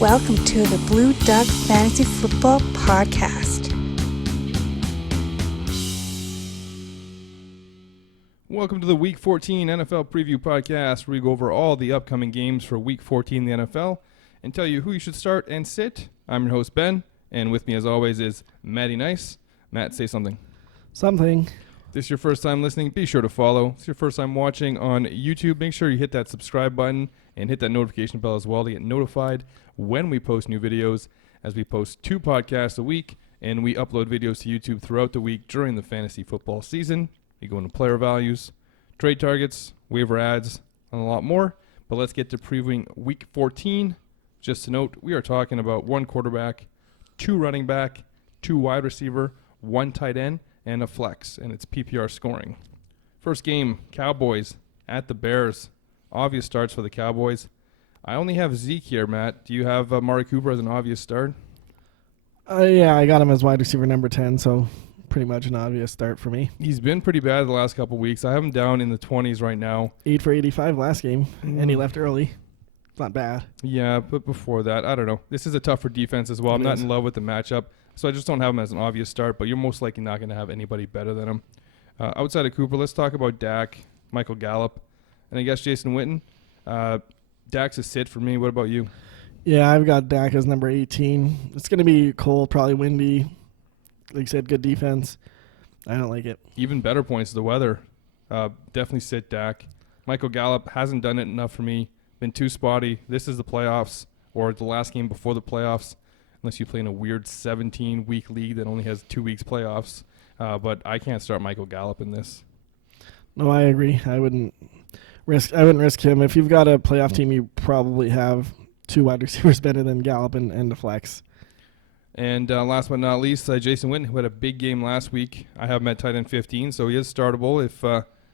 Welcome to the Blue Duck Fantasy Football Podcast. Welcome to the Week 14 NFL Preview Podcast, where we go over all the upcoming games for Week 14 in the NFL and tell you who you should start and sit. I'm your host, Ben, and with me, as always, is Matty Nice. Matt, say something. Something. If this is your first time listening, be sure to follow. If it's your first time watching on YouTube, make sure you hit that subscribe button and hit that notification bell as well to get notified when we post new videos, as we post 2 podcasts a week, and we upload videos to YouTube throughout the week during the fantasy football season. We go into player values, trade targets, waiver ads, and a lot more. But let's get to previewing Week 14. Just to note, we are talking about 1 quarterback, 2 running back, 2 wide receiver, 1 tight end, and a flex, and it's PPR scoring. First game, Cowboys at the Bears. Obvious starts for the Cowboys. I only have Zeke here, Matt. Do you have Amari Cooper as an obvious start? Yeah, I got him as wide receiver number 10, so pretty much an obvious start for me. He's been pretty bad the last couple weeks. I have him down in the 20s right now. 8 for 85 last game, and he left early. It's not bad. Yeah, but before that, I don't know. This is a tougher defense as well. I'm not in love with the matchup, so I just don't have him as an obvious start, but you're most likely not going to have anybody better than him. Outside of Cooper, let's talk about Dak, Michael Gallup, and I guess Jason Witten. Dak's a sit for me. What about you? Yeah, I've got Dak as number 18. It's going to be cold, probably windy. Like you said, good defense. I don't like it. Even better points, the weather. Definitely sit Dak. Michael Gallup hasn't done it enough for me. Been too spotty. This is the playoffs, or the last game before the playoffs, unless you play in a weird 17-week league that only has 2 weeks playoffs. But I can't start Michael Gallup in this. No, I agree. I wouldn't risk him. If you've got a playoff team, you probably have 2 wide receivers better than Gallup and the flex. And last but not least, Jason Witten, who had a big game last week. I have him at tight end 15, so he is startable if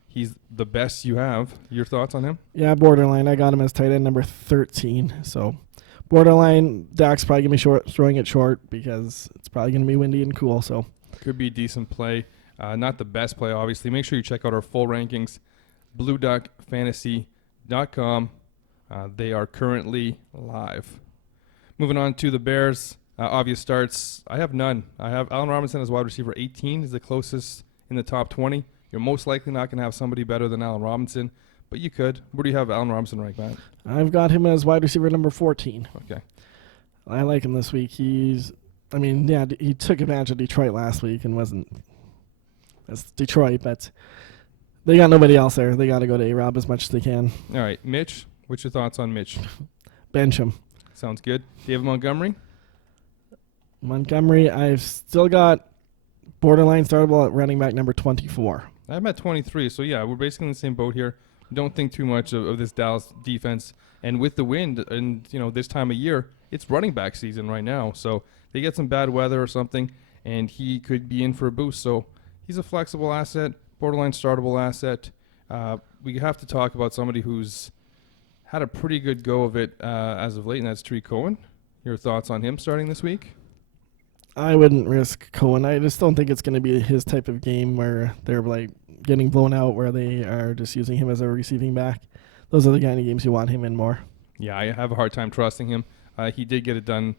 he's the best you have. Your thoughts on him? Yeah, borderline. I got him as tight end number 13. So borderline, Dak's probably going to be throwing it short because it's probably going to be windy and cool. So could be a decent play. Not the best play, obviously. Make sure you check out our full rankings, BlueDuckFantasy.com. They are currently live. Moving on to the Bears. Obvious starts. I have none. I have Allen Robinson as wide receiver 18. Is the closest in the top 20. You're most likely not going to have somebody better than Allen Robinson, but you could. Where do you have Allen Robinson ranked, Matt? I've got him as wide receiver number 14. Okay. I like him this week. He took advantage of Detroit last week and wasn't. That's Detroit, but they got nobody else there. They got to go to A-Rob as much as they can. All right, Mitch. What's your thoughts on Mitch? Bench him. Sounds good. David Montgomery? Montgomery, I've still got borderline startable at running back number 24. I'm at 23, so yeah, we're basically in the same boat here. Don't think too much of this Dallas defense. And with the wind and, this time of year, it's running back season right now. So they get some bad weather or something, and he could be in for a boost. So he's a flexible asset, borderline startable asset. We have to talk about somebody who's had a pretty good go of it as of late, and that's Tariq Cohen. Your thoughts on him starting this week? I wouldn't risk Cohen. I just don't think it's going to be his type of game where they're like getting blown out, where they are just using him as a receiving back. Those are the kind of games you want him in more. Yeah, I have a hard time trusting him. He did get it done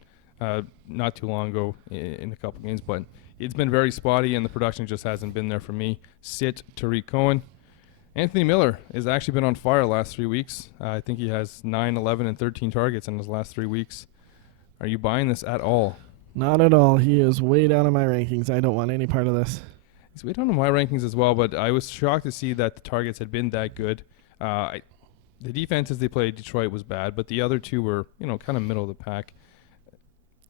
not too long ago in a couple games, but it's been very spotty, and the production just hasn't been there for me. Sit Tariq Cohen. Anthony Miller has actually been on fire last 3 weeks. I think he has 9, 11, and 13 targets in his last 3 weeks. Are you buying this at all? Not at all. He is way down in my rankings. I don't want any part of this. He's way down in my rankings as well, but I was shocked to see that the targets had been that good. The defenses they played Detroit was bad, but the other 2 were, kind of middle of the pack.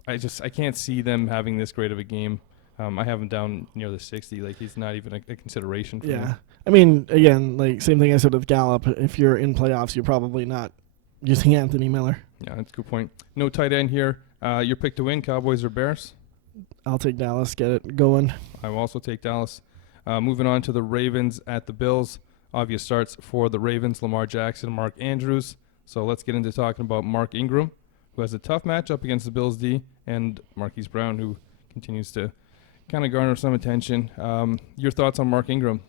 I can't see them having this great of a game. I have him down near the 60. Like, he's not even a consideration for me. Yeah. I mean, again, like same thing I said with Gallup. If you're in playoffs, you're probably not using Anthony Miller. Yeah, that's a good point. No tight end here. Your pick to win, Cowboys or Bears? I'll take Dallas, get it going. I will also take Dallas. Moving on to the Ravens at the Bills. Obvious starts for the Ravens, Lamar Jackson, Mark Andrews. So let's get into talking about Mark Ingram, who has a tough matchup against the Bills D, and Marquise Brown, who continues to kind of garner some attention. Your thoughts on Mark Ingram?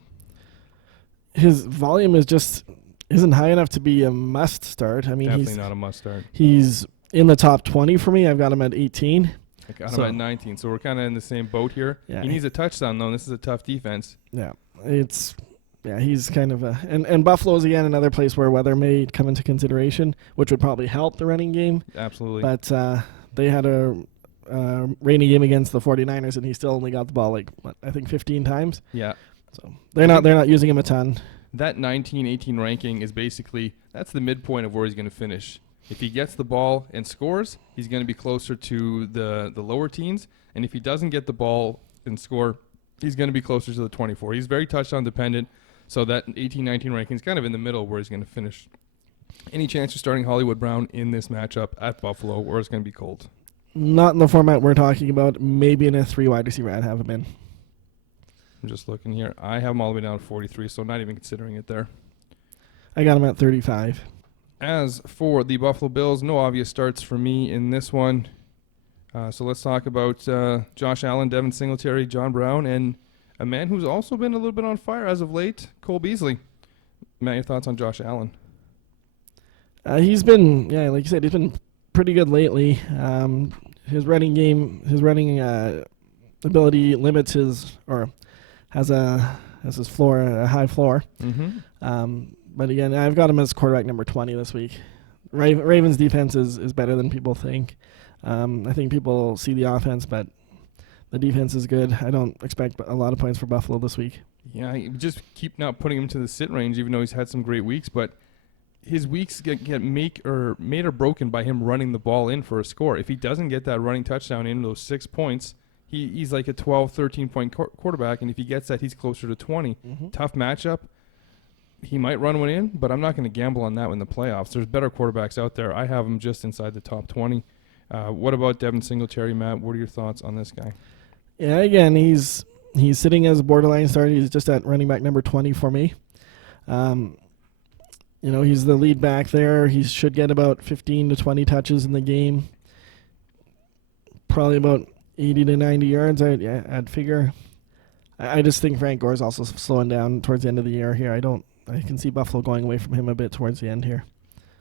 His volume isn't high enough to be a must start. I mean, definitely not a must start. He's in the top 20 for me. I've got him at 18. I got him at 19, so we're kind of in the same boat here. Yeah, he needs a touchdown, though, and this is a tough defense. Yeah, he's kind of a... And Buffalo's, again, another place where weather may come into consideration, which would probably help the running game. Absolutely. But they had a rainy game against the 49ers, and he still only got the ball, I think 15 times. Yeah. So they're not using him a ton. That 19-18 ranking is basically, that's the midpoint of where he's going to finish. If he gets the ball and scores, he's going to be closer to the lower teens. And if he doesn't get the ball and score, he's going to be closer to the 24. He's very touchdown dependent. So that 18-19 ranking is kind of in the middle where he's going to finish. Any chance you're starting Hollywood Brown in this matchup at Buffalo, or it's going to be cold? Not in the format we're talking about. Maybe in a 3 wide receiver I'd have him in. I'm just looking here. I have him all the way down to 43, so not even considering it there. I got him at 35. As for the Buffalo Bills, no obvious starts for me in this one. So let's talk about Josh Allen, Devin Singletary, John Brown, and a man who's also been a little bit on fire as of late, Cole Beasley. Matt, your thoughts on Josh Allen? He's been, like you said, he's been pretty good lately. His running ability limits has his floor, a high floor. Mm-hmm. But again, I've got him as quarterback number 20 this week. Ravens defense is better than people think. I think people see the offense, but the defense is good. I don't expect a lot of points for Buffalo this week. Yeah, I just keep not putting him to the sit range, even though he's had some great weeks. But his weeks get made or broken by him running the ball in for a score. If he doesn't get that running touchdown in, those 6 points, he's like a 12, 13-point quarterback. And if he gets that, he's closer to 20. Mm-hmm. Tough matchup. He might run one in, but I'm not going to gamble on that in the playoffs. There's better quarterbacks out there. I have him just inside the top 20. What about Devin Singletary, Matt? What are your thoughts on this guy? Yeah, again, he's sitting as a borderline starter. He's just at running back number 20 for me. He's the lead back there. He should get about 15 to 20 touches in the game. Probably about 80 to 90 yards, I'd figure. I just think Frank Gore's also slowing down towards the end of the year here. I can see Buffalo going away from him a bit towards the end here.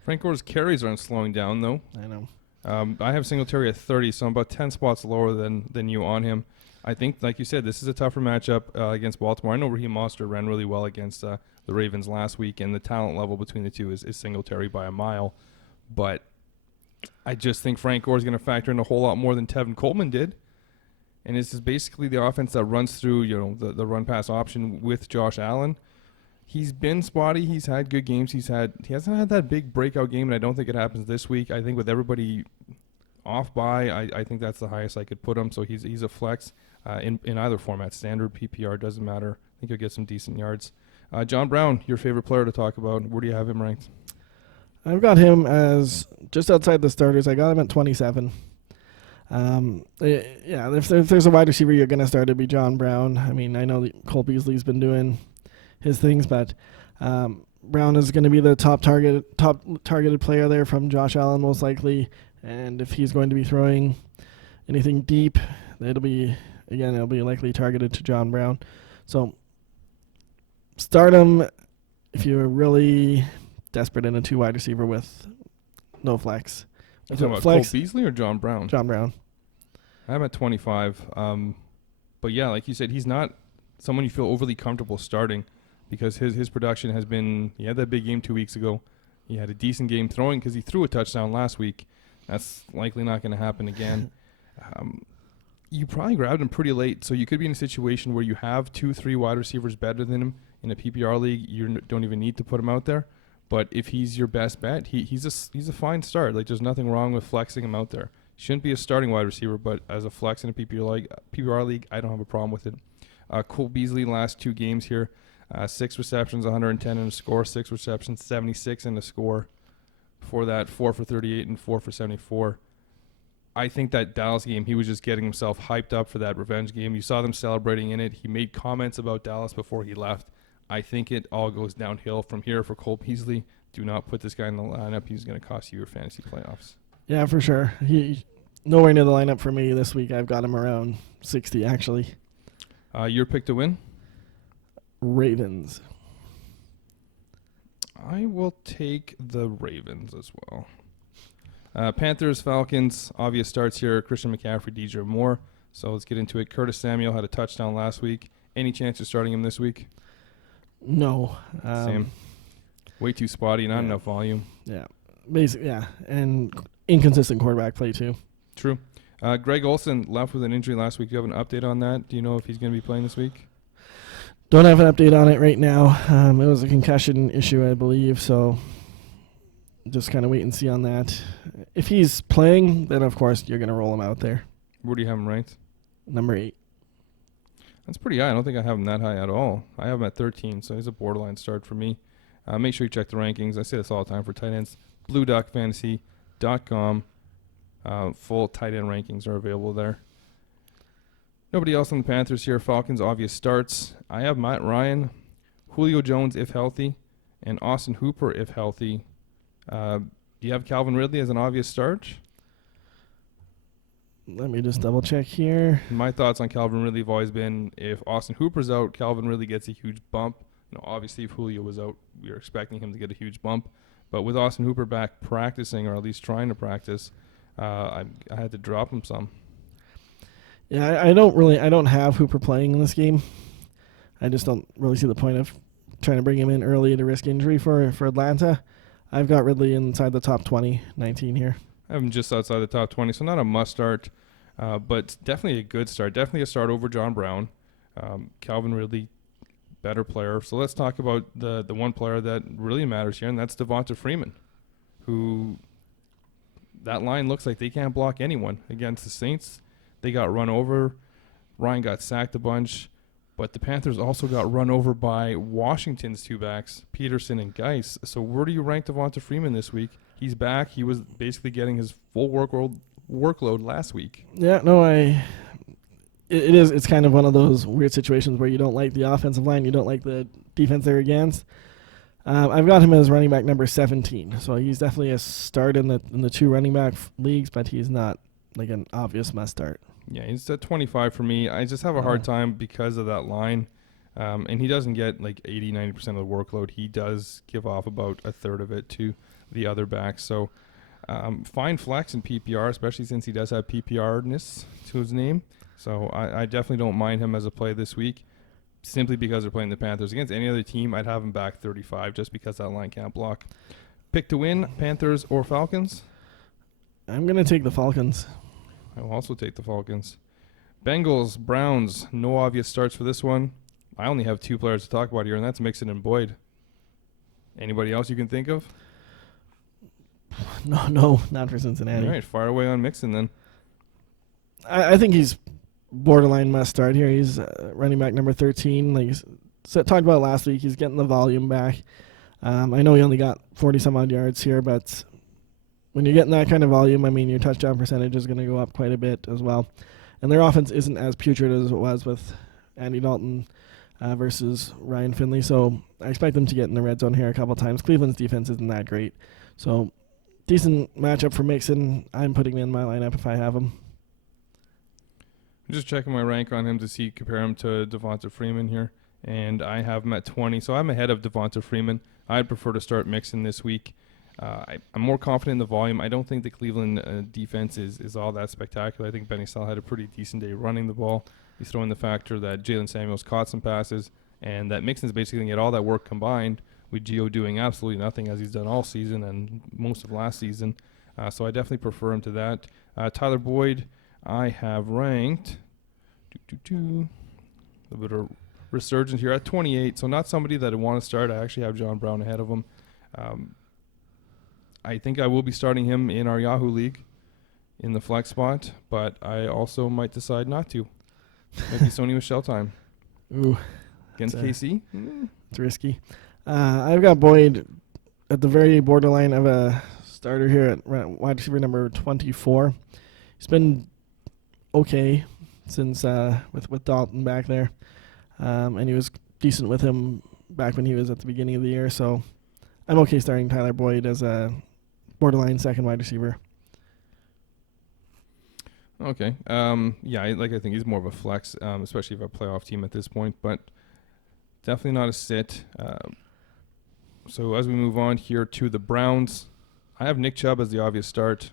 Frank Gore's carries aren't slowing down, though. I know. I have Singletary at 30, so I'm about 10 spots lower than you on him. I think, like you said, this is a tougher matchup against Baltimore. I know Raheem Mostert ran really well against the Ravens last week, and the talent level between the two is Singletary by a mile. But I just think Frank Gore is going to factor in a whole lot more than Tevin Coleman did. And this is basically the offense that runs through, the run-pass option with Josh Allen. He's been spotty. He's had good games. He hasn't had that big breakout game, and I don't think it happens this week. I think with everybody off by, I think that's the highest I could put him. So he's a flex in either format, standard, PPR, doesn't matter. I think he'll get some decent yards. John Brown, your favorite player to talk about. Where do you have him ranked? I've got him as just outside the starters. I got him at 27. If there's a wide receiver you're going to start, it'd be John Brown. I mean, I know that Cole Beasley's been doing his things, but Brown is going to be the top targeted player there from Josh Allen most likely. And if he's going to be throwing anything deep, it'll be likely targeted to John Brown. So start him if you're really desperate in a 2 wide receiver with no flex. You talking about Cole Beasley or John Brown? John Brown. I'm at 25. But yeah, like you said, he's not someone you feel overly comfortable starting because his production has been, he had that big game 2 weeks ago. He had a decent game throwing because he threw a touchdown last week. That's likely not going to happen again. You probably grabbed him pretty late, so you could be in a situation where you have 2-3 wide receivers better than him in a PPR league. You don't even need to put him out there. But if he's your best bet, he's a fine start. Like, there's nothing wrong with flexing him out there. Shouldn't be a starting wide receiver, but as a flex in a PPR league, I don't have a problem with it. Cole Beasley, last 2 games here, 6 receptions, 110 and a score, 6 receptions, 76 and a score. Before that, 4 for 38 and 4 for 74. I think that Dallas game, he was just getting himself hyped up for that revenge game. You saw them celebrating in it. He made comments about Dallas before he left. I think it all goes downhill from here for Cole Beasley. Do not put this guy in the lineup. He's going to cost you your fantasy playoffs. Yeah, for sure. He nowhere near the lineup for me this week. I've got him around 60, actually. Your pick to win? Ravens. I will take the Ravens as well. Panthers, Falcons, obvious starts here. Christian McCaffrey, DJ Moore. So let's get into it. Curtis Samuel had a touchdown last week. Any chance of starting him this week? No. Same. Way too spotty, not enough volume. Yeah. Basically, yeah. And inconsistent quarterback play, too. True. Greg Olsen left with an injury last week. Do you have an update on that? Do you know if he's going to be playing this week? Don't have an update on it right now. It was a concussion issue, I believe, so just kind of wait and see on that. If he's playing, then of course you're going to roll him out there. Where do you have him ranked? Number 8. That's pretty high. I don't think I have him that high at all. I have him at 13, so he's a borderline start for me. Make sure you check the rankings. I say this all the time for tight ends. BlueDuckFantasy.com. Full tight end rankings are available there. Nobody else on the Panthers here. Falcons, obvious starts. I have Matt Ryan, Julio Jones if healthy, and Austin Hooper if healthy. Do you have Calvin Ridley as an obvious start? Let me just double check here. My thoughts on Calvin Ridley have always been if Austin Hooper's out, Calvin Ridley gets a huge bump. Obviously if Julio was out, we were expecting him to get a huge bump. But with Austin Hooper back practicing, or at least trying to practice, I had to drop him some. Yeah, I don't have Hooper playing in this game. I just don't really see the point of trying to bring him in early to risk injury for Atlanta. I've got Ridley inside the top 20, 19 here. I have him just outside the top 20, so not a must start, but definitely a good start. Definitely a start over John Brown. Calvin Ridley, better player. So let's talk about the one player that really matters here, and that's Devonta Freeman, who that line looks like they can't block anyone against the Saints. They got run over. Ryan got sacked a bunch. But the Panthers also got run over by Washington's two backs, Peterson and Geis. So where do you rank Devonta Freeman this week? He's back. He was basically getting his full workload last week. Yeah, no, it's kind of one of those weird situations where you don't like the offensive line, you don't like the defense they're against. I've got him as running back number 17, so he's definitely a start in the two running back leagues, but he's not like an obvious must start. Yeah, he's at 25 for me. I just have a hard time because of that line. And he doesn't get like 80, 90% of the workload. He does give off about a third of it to the other backs. So fine flex in PPR, especially since he does have PPR-ness to his name. So I definitely don't mind him as a play this week, simply because they're playing the Panthers. Against any other team, I'd have him back 35 just because that line can't block. Pick to win, Panthers or Falcons? I'm going to take the Falcons. I will also take the Falcons. Bengals, Browns, no obvious starts for this one. I only have two players to talk about here, and that's Mixon and Boyd. Anybody else you can think of? No, not for Cincinnati. All right, fire away on Mixon then. I think he's borderline must start here. He's running back number 13. Like talked about last week, he's getting the volume back. I know he only got 40-some-odd yards here, but when you're getting that kind of volume, I mean, your touchdown percentage is going to go up quite a bit as well. And their offense isn't as putrid as it was with Andy Dalton versus Ryan Finley. So I expect them to get in the red zone here a couple times. Cleveland's defense isn't that great. So decent matchup for Mixon. I'm putting him in my lineup if I have him. I'm just checking my rank on him to compare him to Devonta Freeman here. And I have him at 20, so I'm ahead of Devonta Freeman. I'd prefer to start Mixon this week. I'm more confident in the volume. I don't think the Cleveland defense is all that spectacular. I think Benny Snell had a pretty decent day running the ball. He's throwing the factor that Jalen Samuels caught some passes, and that Mixon's basically going to get all that work combined with Gio doing absolutely nothing as he's done all season and most of last season. So I definitely prefer him to that. Tyler Boyd, I have ranked a little bit of resurgence here at 28, so not somebody that I want to start. I actually have John Brown ahead of him. I think I will be starting him in our Yahoo League in the flex spot, but I also might decide not to. Might be Sony Michel time. Ooh. Against KC? It's risky. I've got Boyd at the very borderline of a starter here at wide receiver number 24. He's been okay since with Dalton back there. And he was decent with him back when he was at the beginning of the year, so I'm okay starting Tyler Boyd as a borderline second wide receiver. Okay. I think he's more of a flex, especially if a playoff team at this point, but definitely not a sit. So as we move on here to the Browns, I have Nick Chubb as the obvious start.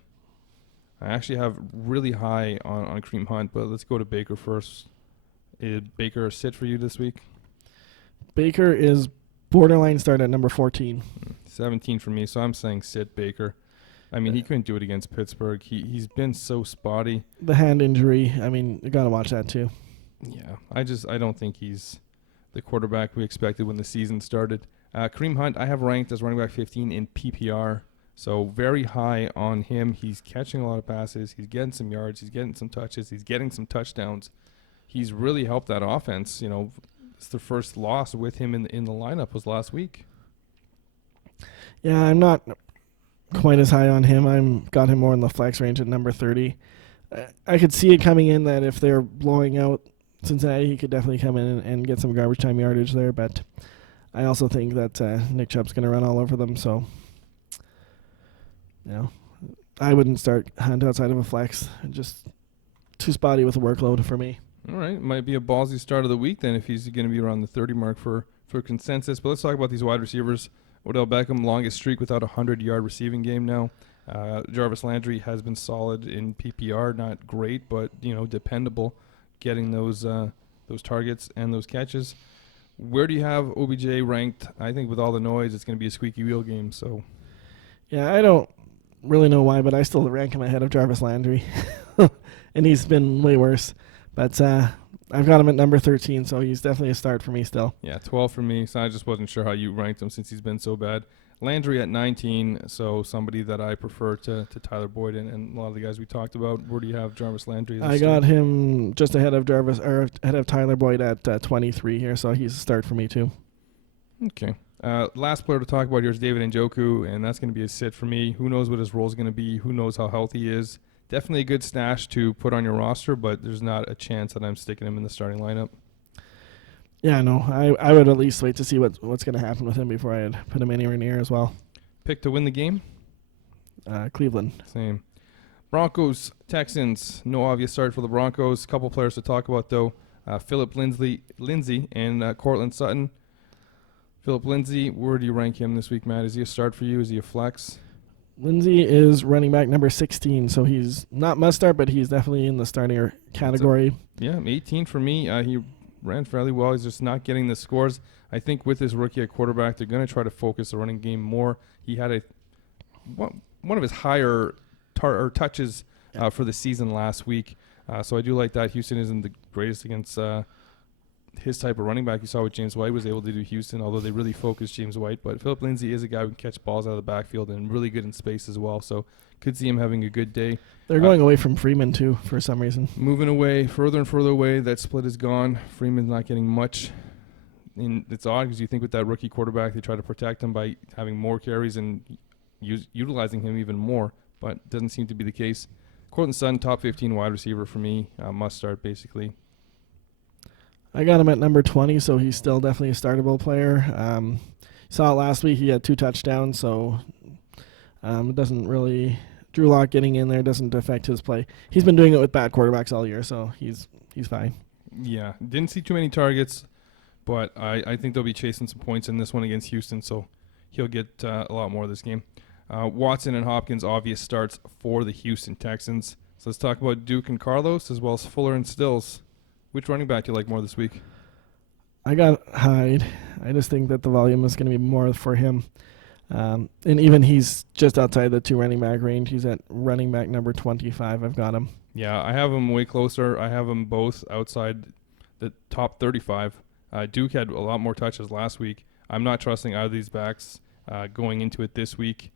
I actually have really high on Kareem Hunt, but let's go to Baker first. Is Baker a sit for you this week? Baker is borderline start at number 14. 17 for me, so I'm saying sit Baker. I mean, he couldn't do it against Pittsburgh. He's been so spotty. The hand injury, I mean, you got to watch that too. Yeah, I don't think he's the quarterback we expected when the season started. Kareem Hunt, I have ranked as running back 15 in PPR, so very high on him. He's catching a lot of passes. He's getting some yards. He's getting some touches. He's getting some touchdowns. He's really helped that offense. You know, it's the first loss with him in the lineup was last week. Yeah, I'm not quite as high on him. I'm got him more in the flex range at number 30. I could see it coming in that if they're blowing out Cincinnati, he could definitely come in and get some garbage time yardage there, but I also think that Nick Chubb's going to run all over them, so I wouldn't start Hunt outside of a flex. Just too spotty with the workload for me. All right, might be a ballsy start of the week then if he's going to be around the 30 mark for consensus. But let's talk about these wide receivers. Odell Beckham, longest streak without a 100-yard receiving game now. Jarvis Landry has been solid in PPR, not great, but dependable, getting those targets and those catches. Where do you have OBJ ranked? I think with all the noise, it's going to be a squeaky wheel game. So, yeah, I don't really know why, but I still rank him ahead of Jarvis Landry, and he's been way worse. But I've got him at number 13, so he's definitely a start for me still. Yeah, 12 for me, so I just wasn't sure how you ranked him since he's been so bad. Landry at 19, so somebody that I prefer to Tyler Boyd and a lot of the guys we talked about. Where do you have Jarvis Landry? I got him just ahead of ahead of Tyler Boyd at 23 here, so he's a start for me too. Okay. Last player to talk about here is David Njoku, and that's going to be a sit for me. Who knows what his role is going to be? Who knows how healthy he is? Definitely a good stash to put on your roster, but there's not a chance that I'm sticking him in the starting lineup. Yeah, no, I would at least wait to see what's going to happen with him before I'd put him anywhere near as well. Pick to win the game? Cleveland. Same. Broncos, Texans. No obvious start for the Broncos. Couple players to talk about, though. Philip Lindsay and Cortland Sutton. Philip Lindsay, where do you rank him this week, Matt? Is he a start for you? Is he a flex? Lindsay is running back number 16, so he's not must start, but he's definitely in the starter category. 18 for me. He ran fairly well. He's just not getting the scores. I think with his rookie at quarterback, they're going to try to focus the running game more. He had one of his higher touches for the season last week, so I do like that. Houston isn't the greatest against his type of running back. You saw what James White was able to do Houston, although they really focused James White. But Philip Lindsay is a guy who can catch balls out of the backfield and really good in space as well. So could see him having a good day. They're going away from Freeman, too, for some reason. Moving away, further and further away. That split is gone. Freeman's not getting much. And it's odd because you think with that rookie quarterback, they try to protect him by having more carries and utilizing him even more. But doesn't seem to be the case. Cortland Sutton, top 15 wide receiver for me. Must start, basically. I got him at number 20, so he's still definitely a startable player. Saw it last week. He had 2 touchdowns, so it doesn't really – Drew Lock getting in there doesn't affect his play. He's been doing it with bad quarterbacks all year, so he's fine. Yeah, didn't see too many targets, but I think they'll be chasing some points in this one against Houston, so he'll get a lot more of this game. Watson and Hopkins, obvious starts for the Houston Texans. So let's talk about Duke and Carlos as well as Fuller and Stills. Which running back do you like more this week? I got Hyde. I just think that the volume is going to be more for him. And even he's just outside the 2 running back range. He's at running back number 25. I've got him. Yeah, I have him way closer. I have them both outside the top 35. Duke had a lot more touches last week. I'm not trusting either of these backs going into it this week.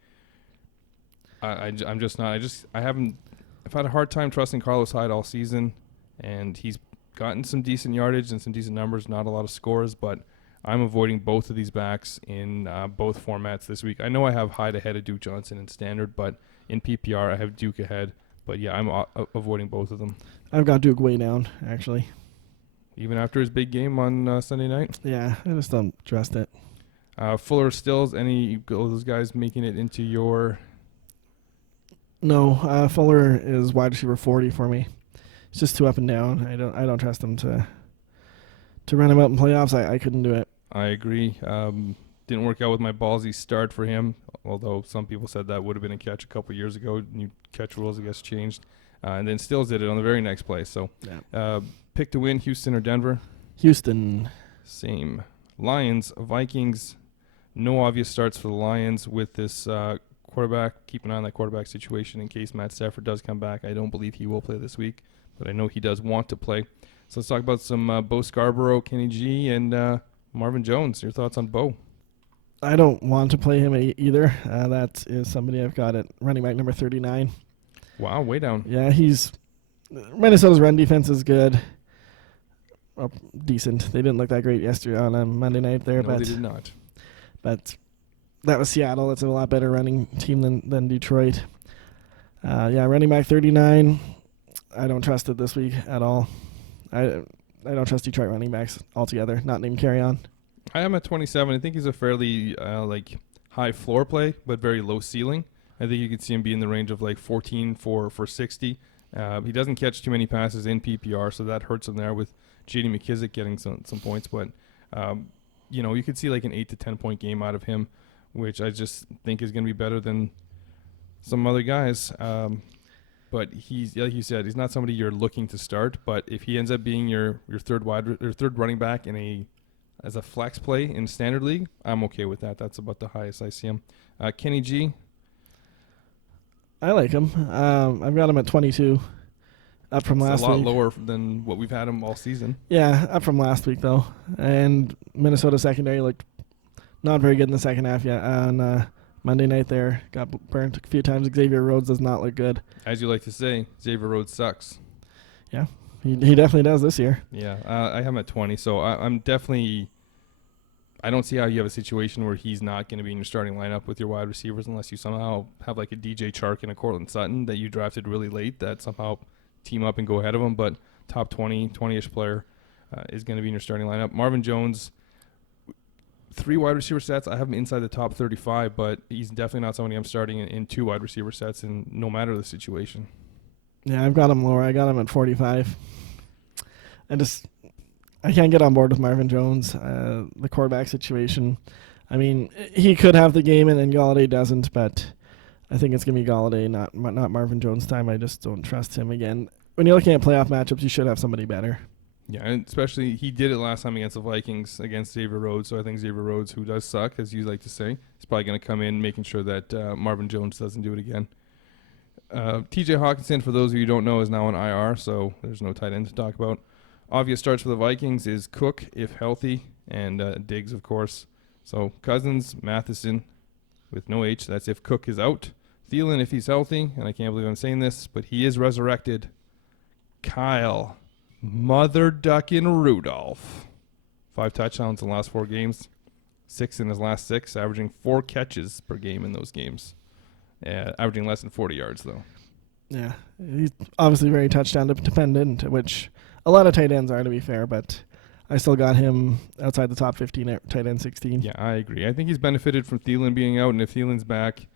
I'm just not. I've had a hard time trusting Carlos Hyde all season, and he's gotten some decent yardage and some decent numbers, not a lot of scores, but I'm avoiding both of these backs in both formats this week. I know I have Hyde ahead of Duke Johnson in standard, but in PPR I have Duke ahead. But yeah, I'm avoiding both of them. I've got Duke way down, actually. Even after his big game on Sunday night? Yeah, I just don't trust it. Fuller, Stills, any of those guys making it into your... No, Fuller is wide receiver 40 for me. It's just too up and down. I don't trust him to run him out in playoffs. I couldn't do it. I agree. Didn't work out with my ballsy start for him, although some people said that would have been a catch a couple years ago. New catch rules, I guess, changed. And then Stills did it on the very next play. So pick to win, Houston or Denver? Houston. Same. Lions, Vikings. No obvious starts for the Lions with this quarterback. Keep an eye on that quarterback situation in case Matt Stafford does come back. I don't believe he will play this week, but I know he does want to play. So let's talk about some Bo Scarborough, Kenny G, and Marvin Jones. Your thoughts on Bo? I don't want to play him either. That is somebody I've got at running back number 39. Wow, way down. Yeah, Minnesota's run defense is good. Well, decent. They didn't look that great yesterday on Monday night there. No, they did not. But that was Seattle. It's a lot better running team than Detroit. Running back 39. I don't trust it this week at all. I don't trust Detroit running backs altogether, not named Carry-On. I am at 27. I think he's a fairly high floor play, but very low ceiling. I think you could see him be in the range of 14 for 60. He doesn't catch too many passes in PPR, so that hurts him there with J.D. McKissick getting some points. But, you could see an 8 to 10 point game out of him, which I just think is going to be better than some other guys. But he's, like you said, he's not somebody you're looking to start. But if he ends up being your third running back as a flex play in standard league, I'm okay with that. That's about the highest I see him. Kenny G. I like him. I've got him at 22, up from last week. A lot lower than what we've had him all season. Yeah, up from last week though. And Minnesota secondary looked not very good in the second half yet. On Monday night there, got burnt a few times. Xavier Rhodes does not look good. As you like to say, Xavier Rhodes sucks. Yeah, he definitely does this year. Yeah, I have him at 20, so I'm definitely. I don't see how you have a situation where he's not going to be in your starting lineup with your wide receivers unless you somehow have a DJ Chark and a Cortland Sutton that you drafted really late that somehow team up and go ahead of him. But top 20-ish player is going to be in your starting lineup. Marvin Jones, 3 wide receiver sets. I have him inside the top 35, but he's definitely not somebody I'm starting in 2 wide receiver sets, and no matter the situation. Yeah, I've got him lower. I got him at 45. I can't get on board with Marvin Jones, the quarterback situation. I mean, he could have the game and then Galladay doesn't, but I think it's going to be Galladay, not Marvin Jones' time. I just don't trust him again. When you're looking at playoff matchups, you should have somebody better. Yeah, and especially he did it last time against the Vikings against Xavier Rhodes, so I think Xavier Rhodes, who does suck, as you like to say, is probably going to come in making sure that Marvin Jones doesn't do it again. TJ Hawkinson, for those of you who don't know, is now on IR, so there's no tight end to talk about. Obvious starts for the Vikings is Cook, if healthy, and Diggs, of course. So Cousins, Matheson, with no H. That's if Cook is out. Thielen, if he's healthy, and I can't believe I'm saying this, but he is resurrected. Kyle, Mother Duckin' Rudolph. 5 touchdowns in the last 4 games. 6 in his last 6, averaging 4 catches per game in those games. Averaging less than 40 yards, though. Yeah, he's obviously very touchdown dependent, which a lot of tight ends are, to be fair, but I still got him outside the top 15 at tight end 16. Yeah, I agree. I think he's benefited from Thielen being out, and if Thielen's back,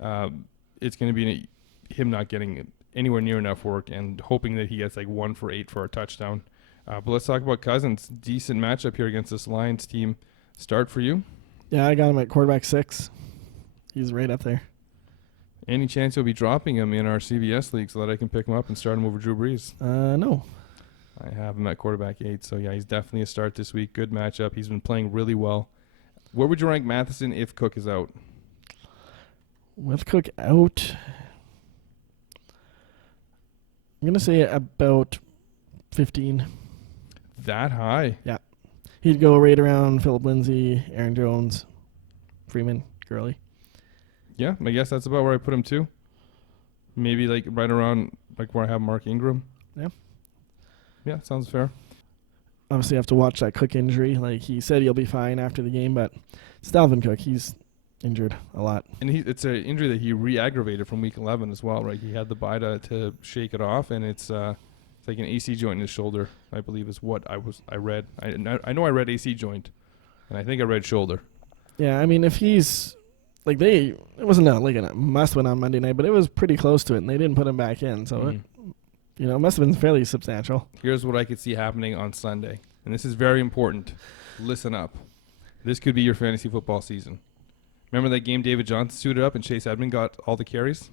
it's going to be him not getting anywhere near enough work and hoping that he gets 1 for 8 for a touchdown. But let's talk about Cousins. Decent matchup here against this Lions team. Start for you? Yeah, I got him at quarterback 6. He's right up there. Any chance you'll be dropping him in our CBS league so that I can pick him up and start him over Drew Brees? No. I have him at quarterback 8, so yeah, he's definitely a start this week. Good matchup. He's been playing really well. Where would you rank Matheson if Cook is out? With Cook out, I'm going to say about 15. That high? Yeah. He'd go right around Phillip Lindsay, Aaron Jones, Freeman, Gurley. Yeah, I guess that's about where I put him too. Maybe right around where I have Mark Ingram. Yeah. Yeah, sounds fair. Obviously, you have to watch that Cook injury. He said he'll be fine after the game, but it's Dalvin Cook. He's injured a lot. And it's an injury that he re-aggravated from week 11 as well, right? He had the bye to shake it off, and it's an AC joint in his shoulder, I believe is what I read. I know I read AC joint, and I think I read shoulder. Yeah, I mean, if he's... it wasn't a must-win on Monday night, but it was pretty close to it, and they didn't put him back in, so it must have been fairly substantial. Here's what I could see happening on Sunday, and this is very important. Listen up. This could be your fantasy football season. Remember that game David Johnson suited up and Chase Edmond got all the carries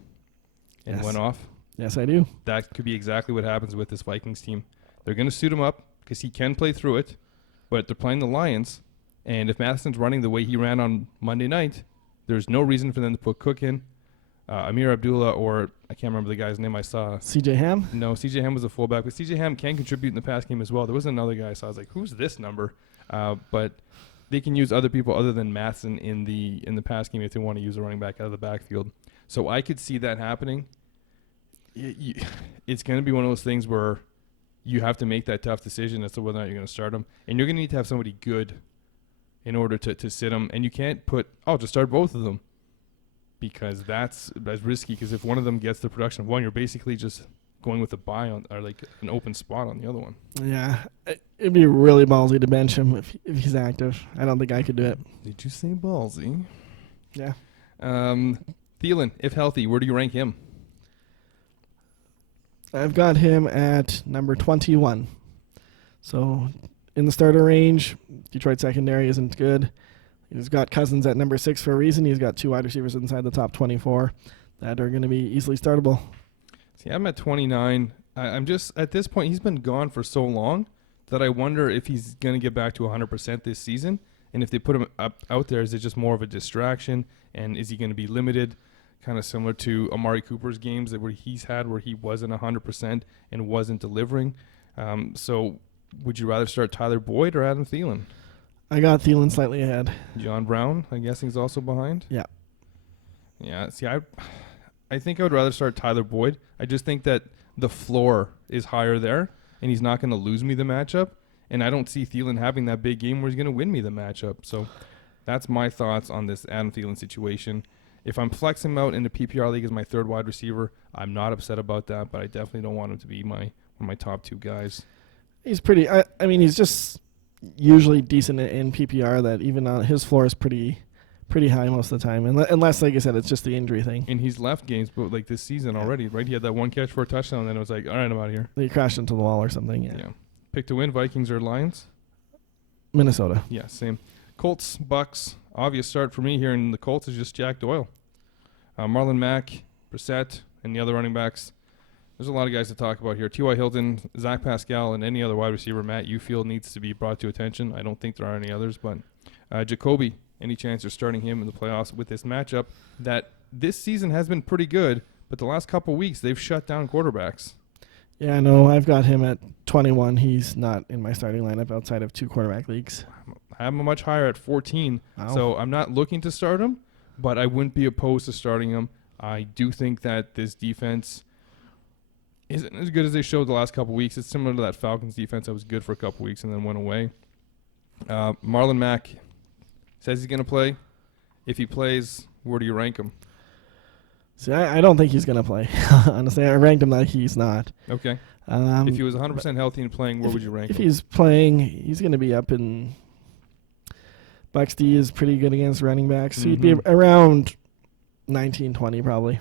and Yes. went off? Yes, I do. That could be exactly what happens with this Vikings team. They're going to suit him up because he can play through it, but they're playing the Lions, and if Matheson's running the way he ran on Monday night, there's no reason for them to put Cook in, Amir Abdullah, or I can't remember the guy's name I saw. C.J. Ham? No, C.J. Ham was a fullback, but C.J. Ham can contribute in the pass game as well. There was another guy I saw. I was like, who's this number? But they can use other people other than Matheson in the pass game if they want to use a running back out of the backfield. So I could see that happening. It's going to be one of those things where you have to make that tough decision as to whether or not you're going to start him. And you're going to need to have somebody good in order to sit him. And you can't just start both of them, because that's risky, because if one of them gets the production of one, you're basically just going with a buy on, or like an open spot on the other one. Yeah. It'd be really ballsy to bench him if he's active. I don't think I could do it. Did you say ballsy? Yeah. Thielen, if healthy, where do you rank him? I've got him at number 21. So in the starter range, Detroit secondary isn't good. He's got Cousins at number 6 for a reason. He's got 2 wide receivers inside the top 24 that are going to be easily startable. See, I'm at 29. I'm just, at this point, he's been gone for so long that I wonder if he's going to get back to 100% this season. And if they put him out there, is it just more of a distraction? And is he going to be limited? Kind of similar to Amari Cooper's games where he wasn't 100% and wasn't delivering. So would you rather start Tyler Boyd or Adam Thielen? I got Thielen slightly ahead. John Brown, I'm guessing, is also behind? Yeah. Yeah, see, I think I would rather start Tyler Boyd. I just think that the floor is higher there, and he's not going to lose me the matchup. And I don't see Thielen having that big game where he's going to win me the matchup. So that's my thoughts on this Adam Thielen situation. If I'm flexing him out in the PPR league as my third wide receiver, I'm not upset about that, but I definitely don't want him to be one of my top 2 guys. He's pretty. I mean, he's just usually decent in PPR. That even his floor is pretty high most of the time, unless, like I said, it's just the injury thing. And he's left games, but like this season already, right? He had that one catch for a touchdown, and then it was like, all right, I'm out of here. He crashed into the wall or something. Yeah. Pick to win: Vikings or Lions? Minnesota. Yeah, same. Colts, Bucks. Obvious start for me here in the Colts is just Jack Doyle. Marlon Mack, Brissett, and the other running backs. There's a lot of guys to talk about here. T.Y. Hilton, Zach Pascal, and any other wide receiver Matt you feel needs to be brought to attention. I don't think there are any others, but Jacoby, any chance you're starting him in the playoffs with this matchup that this season has been pretty good, but the last couple weeks they've shut down quarterbacks. Yeah, no, I've got him at 21. He's not in my starting lineup outside of 2 quarterback leagues. I have him much higher at 14, Wow. So I'm not looking to start him, but I wouldn't be opposed to starting him. I do think that this defense isn't as good as they showed the last couple weeks. It's similar to that Falcons defense that was good for a couple weeks and then went away. Marlon Mack says he's going to play. If he plays, where do you rank him? See, I don't think he's going to play. Honestly, I ranked him like he's not. Okay. If he was 100% healthy and playing, where would you rank him? If him? he's playing, he's going to be up in... Bucks D is pretty good against running backs, so he'd be around 19, 20 probably.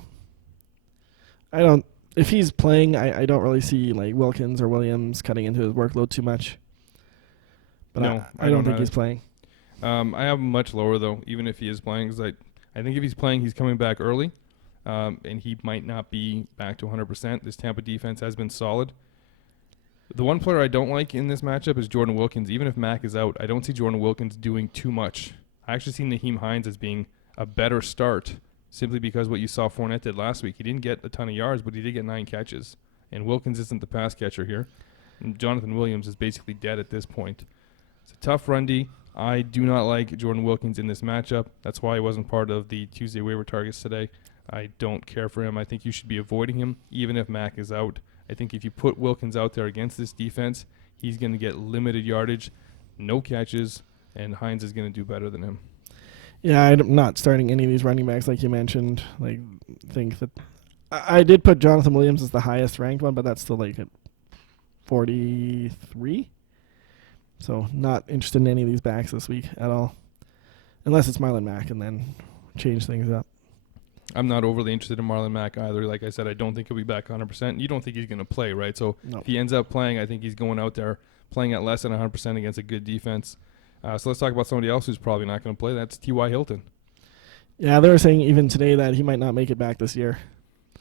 If he's playing, I don't really see like Wilkins or Williams cutting into his workload too much. But no, I don't think he's playing. I have him much lower, though, even if he is playing, because I think if he's playing, he's coming back early, and he might not be back to 100%. This Tampa defense has been solid. The one player I don't like in this matchup is Jordan Wilkins. Even if Mack is out, I don't see Jordan Wilkins doing too much. I actually see Naheem Hines as being a better start simply because what you saw Fournette did last week. He didn't get a ton of yards, but he did get 9 catches. And Wilkins isn't the pass catcher here. And Jonathan Williams is basically dead at this point. It's a tough run D. I do not like Jordan Wilkins in this matchup. That's why he wasn't part of the Tuesday waiver targets today. I don't care for him. I think you should be avoiding him, even if Mack is out. I think if you put Wilkins out there against this defense, he's going to get limited yardage, no catches, and Hines is going to do better than him. Yeah, I'm not starting any of these running backs like you mentioned. Like, think that I did put Jonathan Williams as the highest ranked one, but that's still like at 43. So not interested in any of these backs this week at all, unless it's Marlon Mack, and then change things up. I'm not overly interested in Marlon Mack either. Like I said, I don't think he'll be back 100%. You don't think he's going to play, right? So No. if he ends up playing, I think he's going out there playing at less than 100% against a good defense. So let's talk about somebody else who's probably not going to play. That's T.Y. Hilton. Yeah, they were saying even today that he might not make it back this year.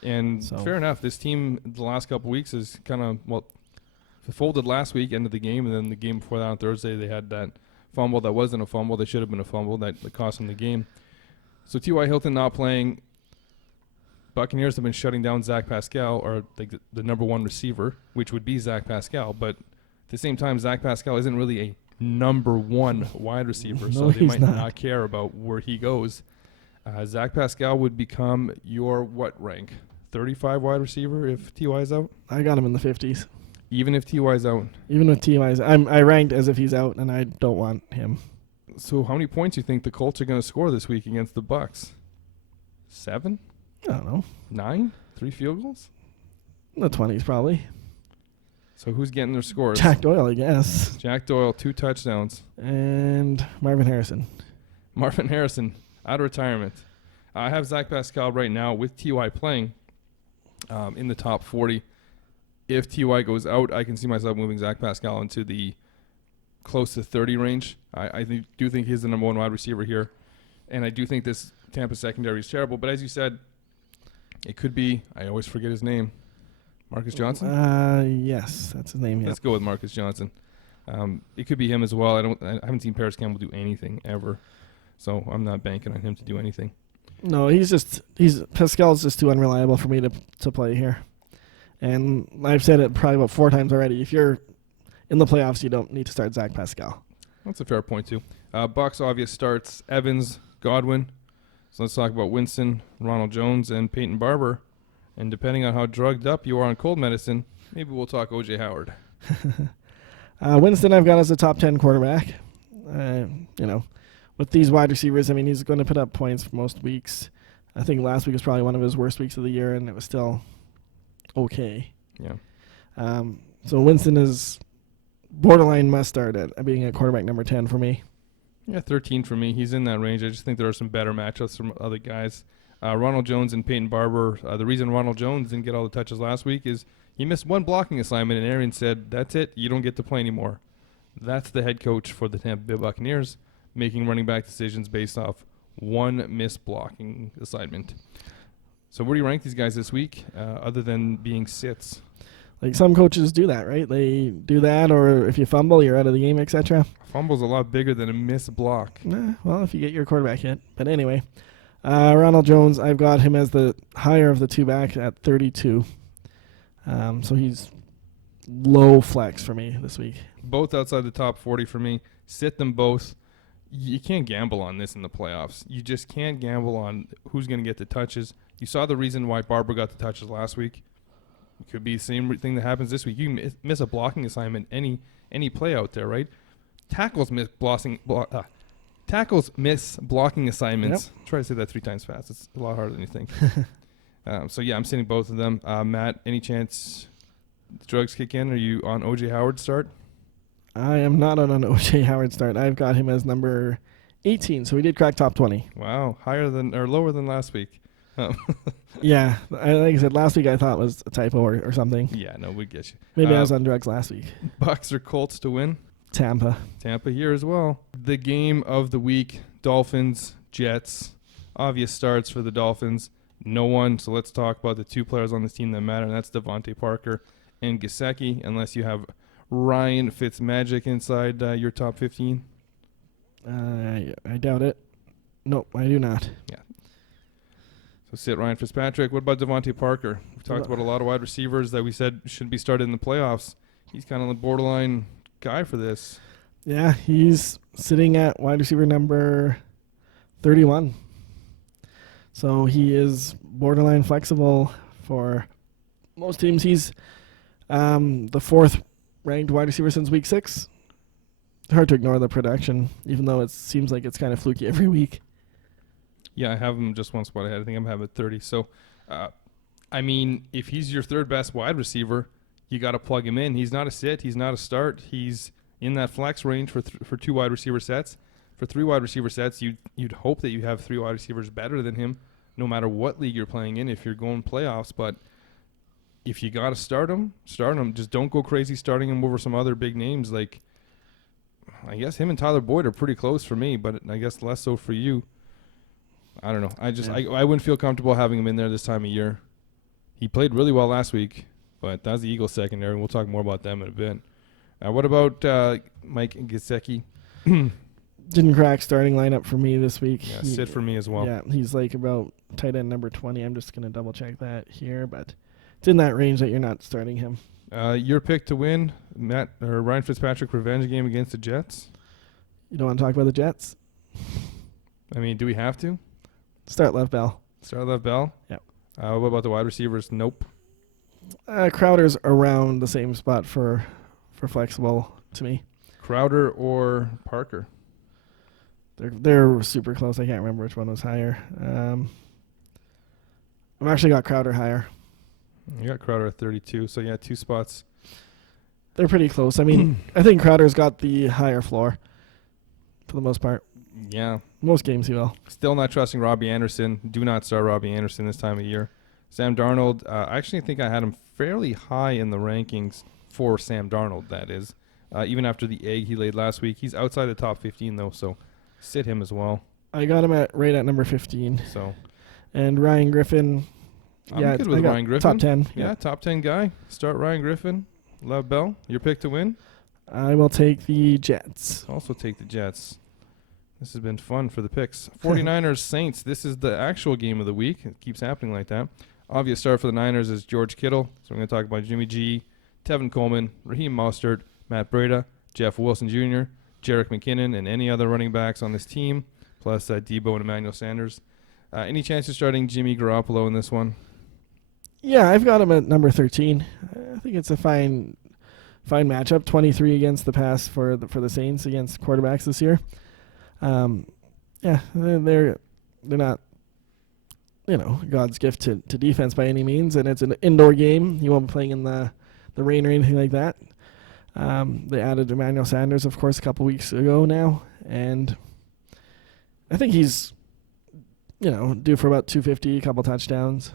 And So. fair enough. This team the last couple weeks is kind of, folded last week, end of the game, and then the game before that on Thursday they had that fumble that wasn't a fumble. That should have been a fumble that cost them the game. So T.Y. Hilton not playing. Buccaneers have been shutting down Zach Pascal, or the number one receiver, which would be Zach Pascal. But at the same time, Zach Pascal isn't really a number one wide receiver, No, so they he's might not care about where he goes. Zach Pascal would become your what rank? 35 wide receiver if T.Y.'s out? I got him in the 50s. Even if T.Y.'s out? Even with T.Y.'s. I ranked as if he's out, and I don't want him. So how many points do you think the Colts are going to score this week against the Bucs? 7? I don't know. 9? 3 field goals? In the 20s, probably. So who's getting their scores? Jack Doyle, I guess. Jack Doyle, 2 touchdowns. And Marvin Harrison. Marvin Harrison, out of retirement. I have Zach Pascal right now with T.Y. playing in the top 40. If T.Y. goes out, I can see myself moving Zach Pascal into the close to 30 range. I do think he's the number one wide receiver here. And I do think this Tampa secondary is terrible. But as you said, it could be, I always forget his name, Marcus Johnson? Yes, that's his name. Let's go with Marcus Johnson. It could be him as well. I haven't seen Paris Campbell do anything ever. So I'm not banking on him to do anything. No, Pascal's just too unreliable for me to play here. And I've said it probably about 4 times already. If you're in the playoffs, you don't need to start Zach Pascal. That's a fair point, too. Bucs obvious starts Evans, Godwin. So let's talk about Winston, Ronald Jones, and Peyton Barber. And depending on how drugged up you are on cold medicine, maybe we'll talk O.J. Howard. Winston I've got as a top 10 quarterback. With these wide receivers, he's going to put up points for most weeks. I think last week was probably one of his worst weeks of the year, and it was still okay. Yeah. So Winston is borderline must start at being a quarterback number 10 for me. Yeah, 13 for me. He's in that range. I just think there are some better matchups from other guys. Ronald Jones and Peyton Barber. The reason Ronald Jones didn't get all the touches last week is he missed one blocking assignment, and Arian said, that's it, you don't get to play anymore. That's the head coach for the Tampa Bay Buccaneers, making running back decisions based off one missed blocking assignment. So where do you rank these guys this week, other than being sits? Like some coaches do that, right? They do that, or if you fumble, you're out of the game, etc. Fumble's a lot bigger than a missed block. Well, if you get your quarterback hit. But anyway, Ronald Jones, I've got him as the higher of the two back at 32. So he's low flex for me this week. Both outside the top 40 for me. Sit them both. You can't gamble on this in the playoffs. You just can't gamble on who's going to get the touches. You saw the reason why Barber got the touches last week. It could be the same thing that happens this week. You miss a blocking assignment any play out there, right? Tackles miss blocking assignments. Yep. Try to say that 3 times fast. It's a lot harder than you think. So, yeah, I'm sitting both of them. Matt, any chance the drugs kick in? Are you on O.J. Howard start? I am not on an O.J. Howard start. I've got him as number 18, so he did crack top 20. Wow, lower than last week. Yeah, like I said, last week I thought was a typo or something. Yeah, no, we get you. Maybe I was on drugs last week. Bucs or Colts to win? Tampa here as well. The game of the week, Dolphins, Jets. Obvious starts for the Dolphins. No one, so let's talk about the 2 players on this team that matter, and that's Devontae Parker and Gesicki, unless you have Ryan Fitzmagic inside your top 15. I doubt it. Nope, I do not. Yeah. So sit Ryan Fitzpatrick. What about Devontae Parker? We've talked about a lot of wide receivers that we said should be started in the playoffs. He's kind of the borderline guy for this. Yeah, he's sitting at wide receiver number 31. So he is borderline flexible for most teams. He's the 4th ranked wide receiver since week 6. Hard to ignore the production, even though it seems like it's kind of fluky every week. Yeah, I have him just one spot ahead. I think I'm having 30. So, if he's your 3rd best wide receiver, you got to plug him in. He's not a sit. He's not a start. He's in that flex range for 2 wide receiver sets. For 3 wide receiver sets, you'd hope that you have 3 wide receivers better than him, no matter what league you're playing in if you're going playoffs. But if you got to start him. Just don't go crazy starting him over some other big names. Like, I guess him and Tyler Boyd are pretty close for me, but I guess less so for you. I don't know. I wouldn't feel comfortable having him in there this time of year. He played really well last week, but that's the Eagles secondary. We'll talk more about them in a bit. What about Mike Gesicki? Didn't crack starting lineup for me this week. Yeah, sit for me as well. Yeah, he's like about tight end number 20. I'm just going to double check that here, but it's in that range that you're not starting him. Your pick to win, Ryan Fitzpatrick revenge game against the Jets? You don't want to talk about the Jets? I mean, do we have to? Start Lev Bell. Start Lev Bell? Yep. What about the wide receivers? Nope. Crowder's around the same spot for flexible to me. Crowder or Parker? They're super close. I can't remember which one was higher. I've actually got Crowder higher. You got Crowder at 32, so yeah, 2 spots. They're pretty close. I mean, I think Crowder's got the higher floor for the most part. Yeah. Most games he will. Still not trusting Robbie Anderson. Do not start Robbie Anderson this time of year. Sam Darnold, I actually think I had him fairly high in the rankings for Sam Darnold, that is. Even after the egg he laid last week. He's outside the top 15, though, so sit him as well. I got him right at number 15. So, and Ryan Griffin. I'm good with Ryan Griffin. Top 10. Yeah, top 10 guy. Start Ryan Griffin. Lev Bell. Your pick to win? I will take the Jets. Also take the Jets. This has been fun for the picks. 49ers Saints. This is the actual game of the week. It keeps happening like that. Obvious start for the Niners is George Kittle. So we're going to talk about Jimmy G, Tevin Coleman, Raheem Mostert, Matt Breida, Jeff Wilson Jr., Jerick McKinnon, and any other running backs on this team, plus Debo and Emmanuel Sanders. Any chance you're starting Jimmy Garoppolo in this one? Yeah, I've got him at number 13. I think it's a fine matchup. 23 against the pass for the Saints against quarterbacks this year. Yeah, they're not, God's gift to defense by any means, and it's an indoor game. You won't be playing in the rain or anything like that. They added Emmanuel Sanders, of course, a couple weeks ago now, and I think he's, due for about 250, a couple touchdowns.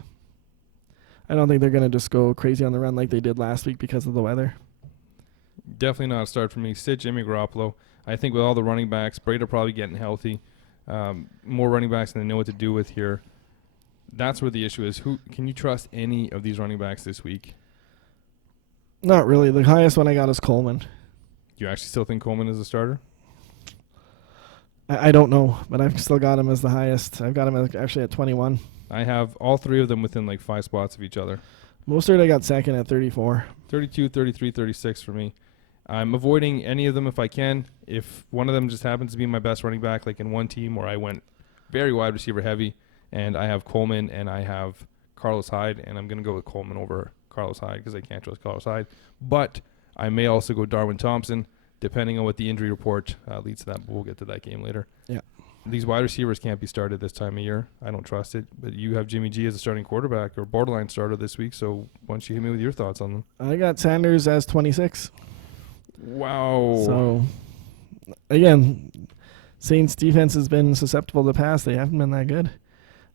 I don't think they're going to just go crazy on the run like they did last week because of the weather. Definitely not a start for me. Sit Jimmy Garoppolo. I think with all the running backs, Breida probably getting healthy. More running backs than they know what to do with here. That's where the issue is. Who can you trust any of these running backs this week? Not really. The highest one I got is Coleman. Do you actually still think Coleman is a starter? I don't know, but I've still got him as the highest. I've got him actually at 21. I have all 3 of them within like 5 spots of each other. Mostert I got second at 34. 32, 33, 36 for me. I'm avoiding any of them if I can. If one of them just happens to be my best running back, like in one team where I went very wide receiver heavy, and I have Coleman and I have Carlos Hyde, and I'm going to go with Coleman over Carlos Hyde because I can't trust Carlos Hyde. But I may also go Darwin Thompson, depending on what the injury report leads to that. But we'll get to that game later. Yeah. These wide receivers can't be started this time of year. I don't trust it. But you have Jimmy G as a starting quarterback or borderline starter this week, so why don't you hit me with your thoughts on them? I got Sanders as 26. Wow. So, again, Saints defense has been susceptible to pass. They haven't been that good.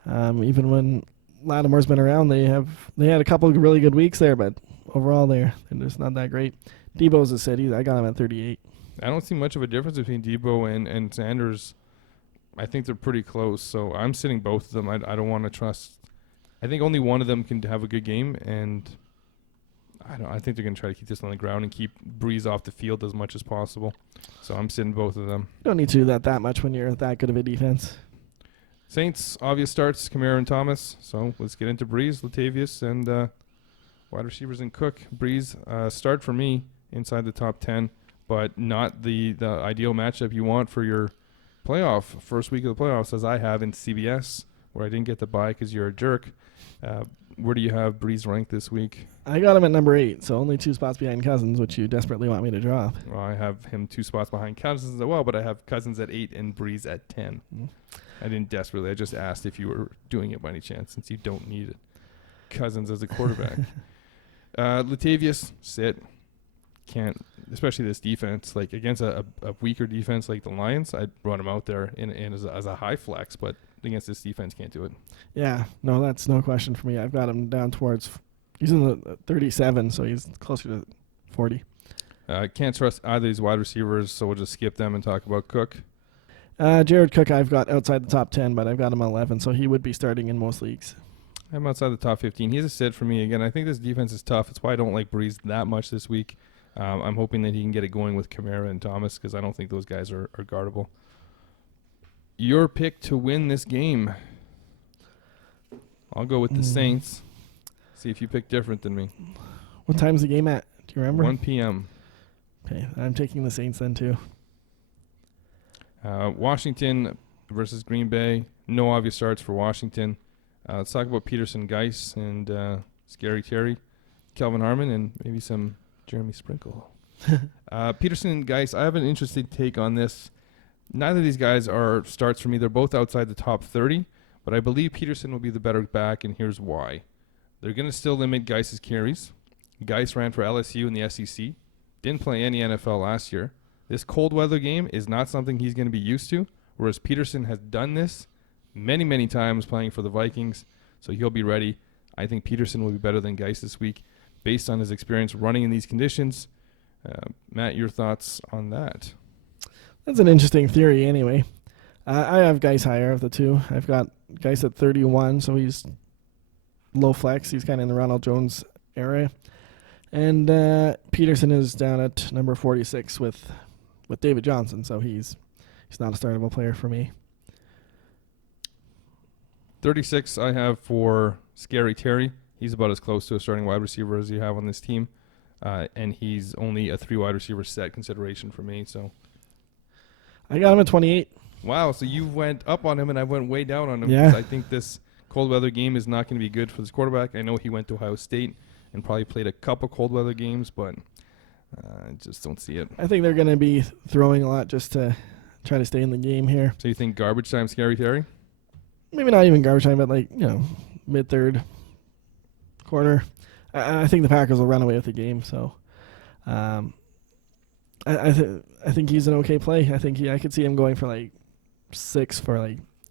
Even when Lattimore's been around, they had a couple of really good weeks there, but overall they're just not that great. Debo's a city. I got him at 38. I don't see much of a difference between Debo and Sanders. I think they're pretty close, so I'm sitting both of them. I don't want to trust. I think only one of them can have a good game, and I think they're going to try to keep this on the ground and keep Breeze off the field as much as possible. So I'm sitting both of them. You don't need to do that much when you're that good of a defense. Saints, obvious starts, Kamara and Thomas. So let's get into Breeze, Latavius, and wide receivers and Cook. Breeze, start for me inside the top 10, but not the ideal matchup you want for your first week of the playoffs, as I have in CBS, where I didn't get to buy because you're a jerk. Where do you have Breeze ranked this week? I got him at number 8, so only 2 spots behind Cousins, which you desperately want me to drop. Well, I have him 2 spots behind Cousins as well, but I have Cousins at 8 and Breeze at 10. Mm-hmm. I didn't desperately. I just asked if you were doing it by any chance, since you don't need it. Cousins as a quarterback. Latavius, sit. Can't, especially this defense. Like against a weaker defense like the Lions, I'd run him out there in as a high flex, but against this defense, can't do it. Yeah, no, that's no question for me. I've got him down towards, he's in the 37, so he's closer to 40. Can't trust either of these wide receivers, so we'll just skip them and talk about Cook. Jared Cook, I've got outside the top 10, but I've got him 11, so he would be starting in most leagues. I'm outside the top 15. He's a sit for me. Again, I think this defense is tough. That's why I don't like Breeze that much this week. I'm hoping that he can get it going with Kamara and Thomas because I don't think those guys are guardable. Your pick to win this game. I'll go with the Saints. See if you pick different than me. What time's the game at? Do you remember? 1 p.m. Okay, I'm taking the Saints then too. Washington versus Green Bay. No obvious starts for Washington. Let's talk about Peterson, Geis, and Scary Terry, Kelvin Harmon, and maybe some Jeremy Sprinkle. Peterson and Geis, I have an interesting take on this. Neither of these guys are starts for me. They're both outside the top 30, but I believe Peterson will be the better back, and here's why. They're going to still limit Geis' carries. Geis ran for LSU in the SEC. Didn't play any NFL last year. This cold weather game is not something he's going to be used to, whereas Peterson has done this many, many times playing for the Vikings, so he'll be ready. I think Peterson will be better than Geis this week based on his experience running in these conditions. Matt, your thoughts on that? That's an interesting theory anyway. I have Geis higher of the two. I've got Geis at 31, so he's low flex. He's kind of in the Ronald Jones area. And Peterson is down at number 46 with David Johnson, so he's not a startable player for me. 36 I have for Scary Terry. He's about as close to a starting wide receiver as you have on this team. And he's only a 3 wide receiver set consideration for me. So I got him at 28. Wow, so you went up on him and I went way down on him. Yeah. I think this cold weather game is not going to be good for this quarterback. I know he went to Ohio State and probably played a couple cold weather games, but I just don't see it. I think they're going to be throwing a lot just to try to stay in the game here. So you think garbage time Scary Terry? Maybe not even garbage time, but mid-third quarter. I think the Packers will run away with the game. So I think he's an okay play. I think I could see him going for 6 for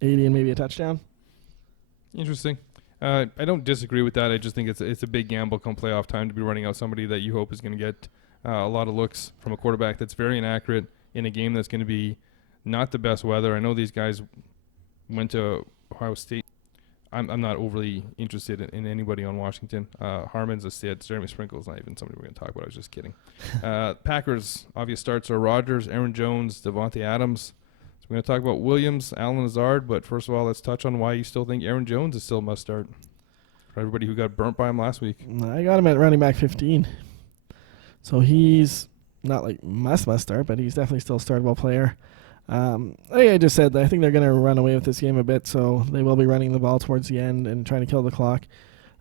80 and maybe a touchdown. Interesting. I don't disagree with that. I just think it's a big gamble come playoff time to be running out somebody that you hope is going to get a lot of looks from a quarterback that's very inaccurate in a game that's going to be not the best weather. I know these guys went to Ohio State. I'm not overly interested in anybody on Washington. Harmon's a sit. Jeremy Sprinkle's not even somebody we're going to talk about. I was just kidding. Packers, obvious starts are Rodgers, Aaron Jones, Devontae Adams. So we're going to talk about Williams, Allen Lazard, but first of all, let's touch on why you still think Aaron Jones is still a must start for everybody who got burnt by him last week. I got him at running back 15. So he's not must start, but he's definitely still a startable player. I just said that I think they're going to run away with this game a bit, so they will be running the ball towards the end and trying to kill the clock.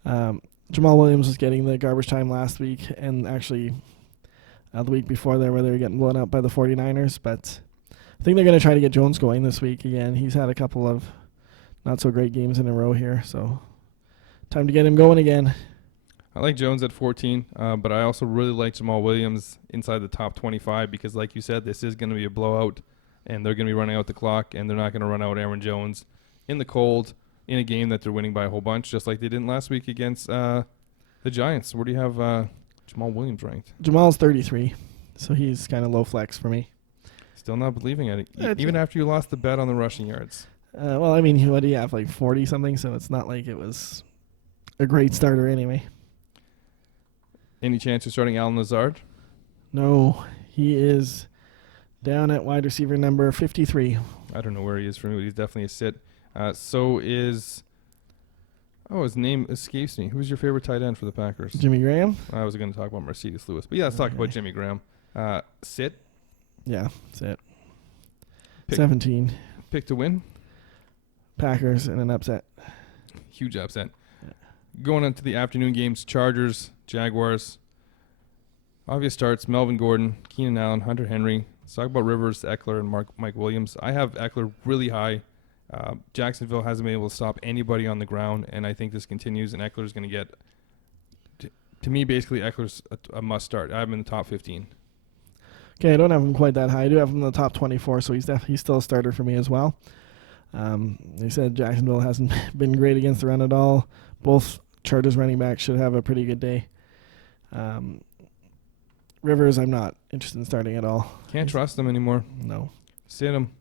Jamal Williams was getting the garbage time last week, and actually the week before there where they were getting blown out by the 49ers, but I think they're going to try to get Jones going this week again. He's had a couple of not so great games in a row here, so time to get him going again. I like Jones at 14, but I also really like Jamal Williams inside the top 25 because, like you said, this is going to be a blowout. And they're going to be running out the clock, and they're not going to run out Aaron Jones in the cold in a game that they're winning by a whole bunch, just like they didn't last week against the Giants. Where do you have Jamal Williams ranked? Jamal's 33, so he's kind of low flex for me. Still not believing it, even after you lost the bet on the rushing yards. Well, I mean, what do you have, 40-something, so it's not like it was a great starter anyway. Any chance you're starting Allen Lazard? No, he is down at wide receiver number 53. I don't know where he is for me, but he's definitely a sit. So is... Oh, his name escapes me. Who's your favorite tight end for the Packers? Jimmy Graham? I was going to talk about Mercedes Lewis. But yeah, let's talk about Jimmy Graham. Sit. Yeah, that's it. 17. Pick to win. Packers in an upset. Huge upset. Yeah. Going on to the afternoon games, Chargers, Jaguars. Obvious starts, Melvin Gordon, Keenan Allen, Hunter Henry. Let's talk about Rivers, Eckler, and Mike Williams. I have Eckler really high. Jacksonville hasn't been able to stop anybody on the ground, and I think this continues, and Eckler's going to get... To me, basically, Eckler's a must start. I have him in the top 15. Okay, I don't have him quite that high. I do have him in the top 24, so he's still a starter for me as well. They said Jacksonville hasn't been great against the run at all. Both Chargers running backs should have a pretty good day. Rivers, I'm not interested in starting at all. Can't trust him anymore. No. Sit him.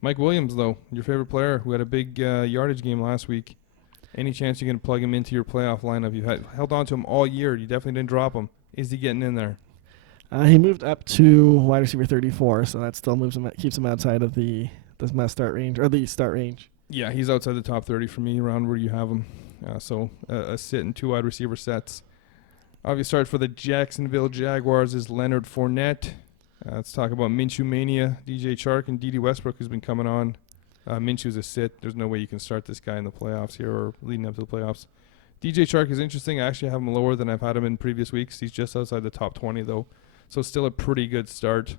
Mike Williams, though, your favorite player who had a big yardage game last week. Any chance you can plug him into your playoff lineup? You've held on to him all year. You definitely didn't drop him. Is he getting in there? He moved up to wide receiver 34, so that still keeps him outside of the must start range or the start range. Yeah, he's outside the top 30 for me, around where you have him. So a sit and 2 wide receiver sets. Obvious start for the Jacksonville Jaguars is Leonard Fournette. Let's talk about Minshew Mania, DJ Chark, and D.D. Westbrook, who's been coming on. Minshew's a sit. There's no way you can start this guy in the playoffs here or leading up to the playoffs. DJ Chark is interesting. I actually have him lower than I've had him in previous weeks. He's just outside the top 20, though. So still a pretty good start.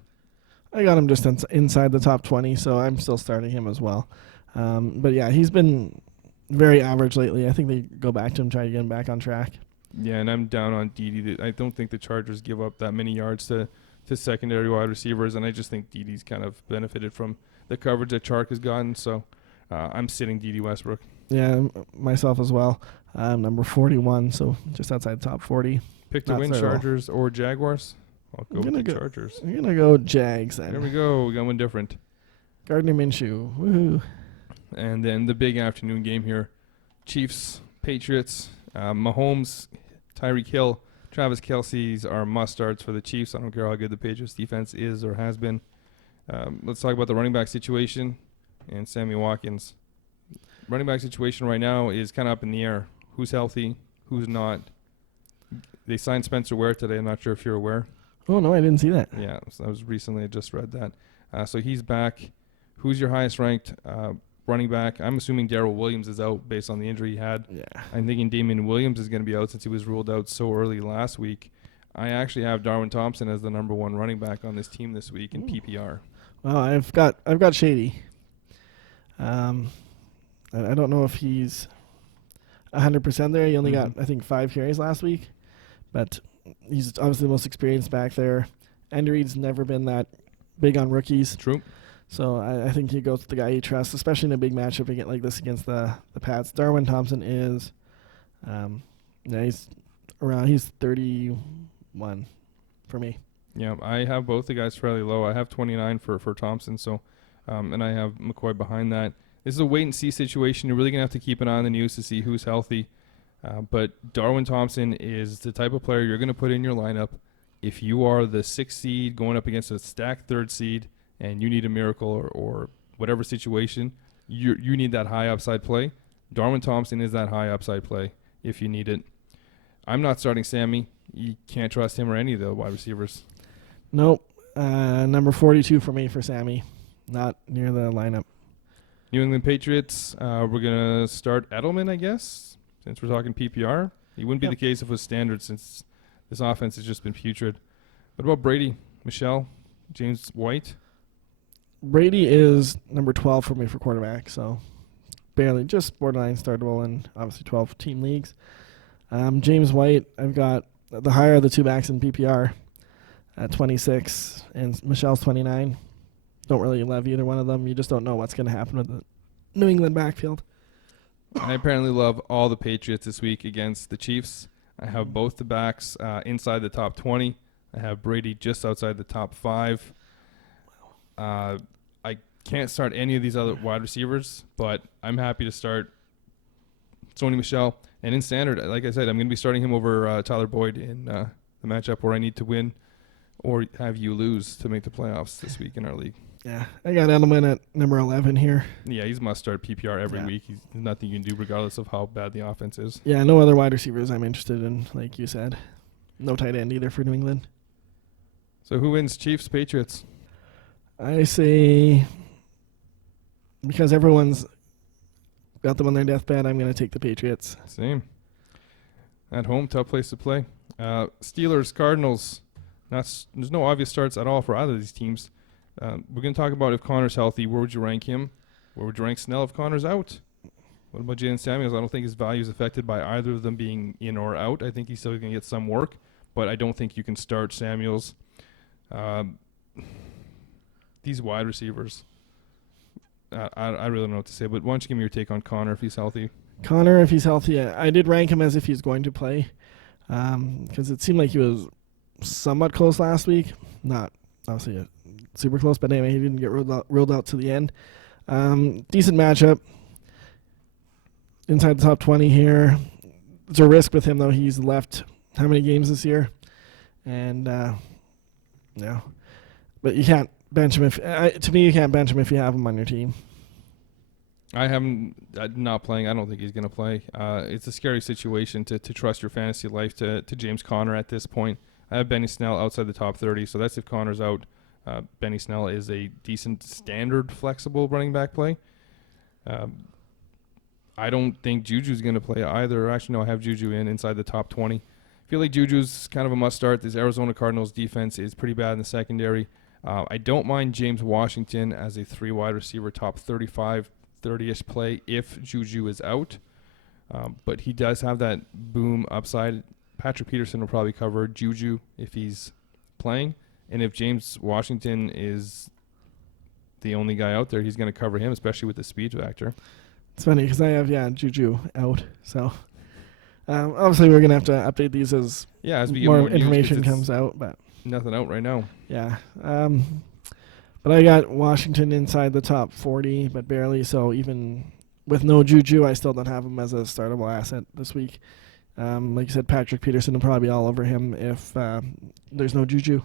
I got him just inside the top 20, so I'm still starting him as well. But yeah, he's been very average lately. I think they go back to him, try to get him back on track. Yeah, and I'm down on Dede. I don't think the Chargers give up that many yards to secondary wide receivers, and I just think Dede's kind of benefited from the coverage that Chark has gotten. So I'm sitting D.D. Westbrook. Yeah, myself as well. Number 41, so just outside the top 40. Pick to win, Chargers or Jaguars? I'll go with the Chargers. I'm going to go Jags then. There we go. We got one different. Gardner Minshew. Woohoo. And then the big afternoon game here. Chiefs, Patriots, Mahomes, Tyreek Hill, Travis Kelce's are must-starts for the Chiefs. I don't care how good the Patriots defense is or has been. Let's talk about the running back situation and Sammy Watkins. Running back situation right now is kind of up in the air. Who's healthy? Who's not? They signed Spencer Ware today. I'm not sure if you're aware. Oh, no, I didn't see that. Yeah, so I just read that. So he's back. Who's your highest ranked running back? I'm assuming Darrell Williams is out based on the injury he had. Yeah. I'm thinking Damian Williams is going to be out since he was ruled out so early last week. I actually have Darwin Thompson as the number 1 running back on this team this week in PPR. Well, I've got Shady. I don't know if he's 100% there. He only got, I think, 5 carries last week. But he's obviously the most experienced back there. Andy Reid's never been that big on rookies. True. So I think he goes with the guy he trusts, especially in a big matchup like this against the Pats. Darwin Thompson is, he's 31 for me. Yeah, I have both the guys fairly low. I have 29 for Thompson, so and I have McCoy behind that. This is a wait-and-see situation. You're really going to have to keep an eye on the news to see who's healthy. But Darwin Thompson is the type of player you're going to put in your lineup if you are the 6th seed going up against a stacked 3rd seed and you need a miracle or whatever situation, you need that high upside play. Darwin Thompson is that high upside play if you need it. I'm not starting Sammy. You can't trust him or any of the wide receivers. Nope. Number 42 for me for Sammy. Not near the lineup. New England Patriots, we're going to start Edelman, I guess, since we're talking PPR. He wouldn't be the case if it was standard since this offense has just been putrid. What about Brady, Michelle, James White? Brady is number 12 for me for quarterback, so barely, just borderline startable in obviously 12-team leagues. James White, I've got the higher of the 2 backs in PPR at 26, and Michelle's 29. Don't really love either one of them. You just don't know what's going to happen with the New England backfield. I apparently love all the Patriots this week against the Chiefs. I have both the backs inside the top 20. I have Brady just outside the top 5. I can't start any of these other wide receivers, but I'm happy to start Sony Michel. And in standard, like I said, I'm going to be starting him over Tyler Boyd in the matchup where I need to win or have you lose to make the playoffs this week in our league. Yeah, I got Edelman at number 11 here. Yeah, he's must-start PPR every week. There's nothing you can do regardless of how bad the offense is. Yeah, no other wide receivers I'm interested in, like you said. No tight end either for New England. So who wins, Chiefs, Patriots? I say, because everyone's got them on their deathbed, I'm going to take the Patriots. Same. At home, tough place to play. Steelers, Cardinals. There's no obvious starts at all for either of these teams. We're going to talk about if Connor's healthy, where would you rank him? Where would you rank Snell if Connor's out? What about Jalen Samuels? I don't think his value is affected by either of them being in or out. I think he's still going to get some work, but I don't think you can start Samuels. These wide receivers, I really don't know what to say, but why don't you give me your take on Connor if he's healthy? Connor, if he's healthy, I did rank him as if he's going to play because it seemed like he was somewhat close last week. Not obviously super close, but anyway, he didn't get ruled out to the end. Decent matchup. Inside the top 20 here. It's a risk with him, though. He's left how many games this year? And, yeah. But you can't bench him to me, you can't bench him if you have him on your team. I haven't not playing. I don't think he's going to play. It's a scary situation to trust your fantasy life to James Conner at this point. I have Benny Snell outside the top 30, so that's if Conner's out. Benny Snell is a decent standard flexible running back play. I don't think Juju's going to play either. Actually, no, I have Juju inside the top 20. I feel like Juju's kind of a must start. This Arizona Cardinals defense is pretty bad in the secondary. I don't mind James Washington as a 3 wide receiver, top 35, 30-ish play if Juju is out. But he does have that boom upside. Patrick Peterson will probably cover Juju if he's playing. And if James Washington is the only guy out there, he's going to cover him, especially with the speed factor. It's funny because I have, Juju out. So, obviously we're going to have to update these as we get more news, information comes out. But nothing out right now. Yeah. But I got Washington inside the top 40, but barely. So even with no Juju, I still don't have him as a startable asset this week. Like you said, Patrick Peterson will probably be all over him if there's no Juju.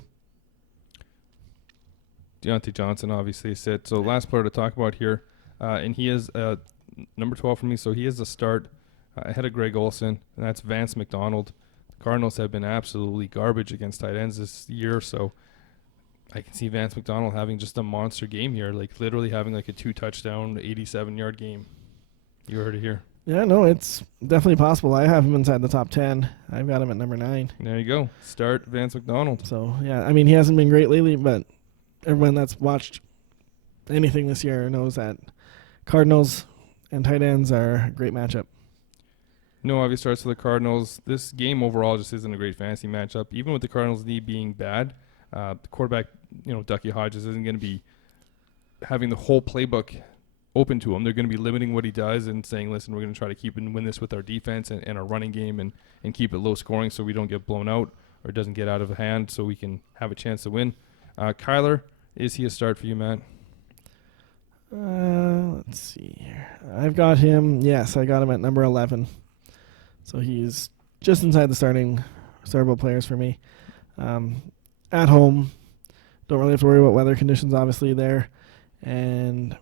Deontay Johnson obviously sit. So last player to talk about here, and he is number 12 for me, so he is a start ahead of Greg Olsen, and that's Vance McDonald. The Cardinals have been absolutely garbage against tight ends this year, so I can see Vance McDonald having just a monster game here, like literally having like a 2-touchdown, 87-yard game. You heard it here. Yeah, no, it's definitely possible. I have him inside the top 10. I've got him at number 9. There you go. Start Vance McDonald. So, yeah, I mean, he hasn't been great lately, but everyone that's watched anything this year knows that Cardinals and tight ends are a great matchup. No obvious starts for the Cardinals. This game overall just isn't a great fantasy matchup. Even with the Cardinals' D being bad, the quarterback, Ducky Hodges isn't going to be having the whole playbook open to him. They're going to be limiting what he does and saying, listen, we're going to try to keep and win this with our defense and our running game and keep it low scoring so we don't get blown out or it doesn't get out of hand so we can have a chance to win. Kyler, is he a start for you, Matt? Let's see here. I've got him. Yes, I got him at number 11. So he's just inside the startable players for me. At home, don't really have to worry about weather conditions, obviously, there. And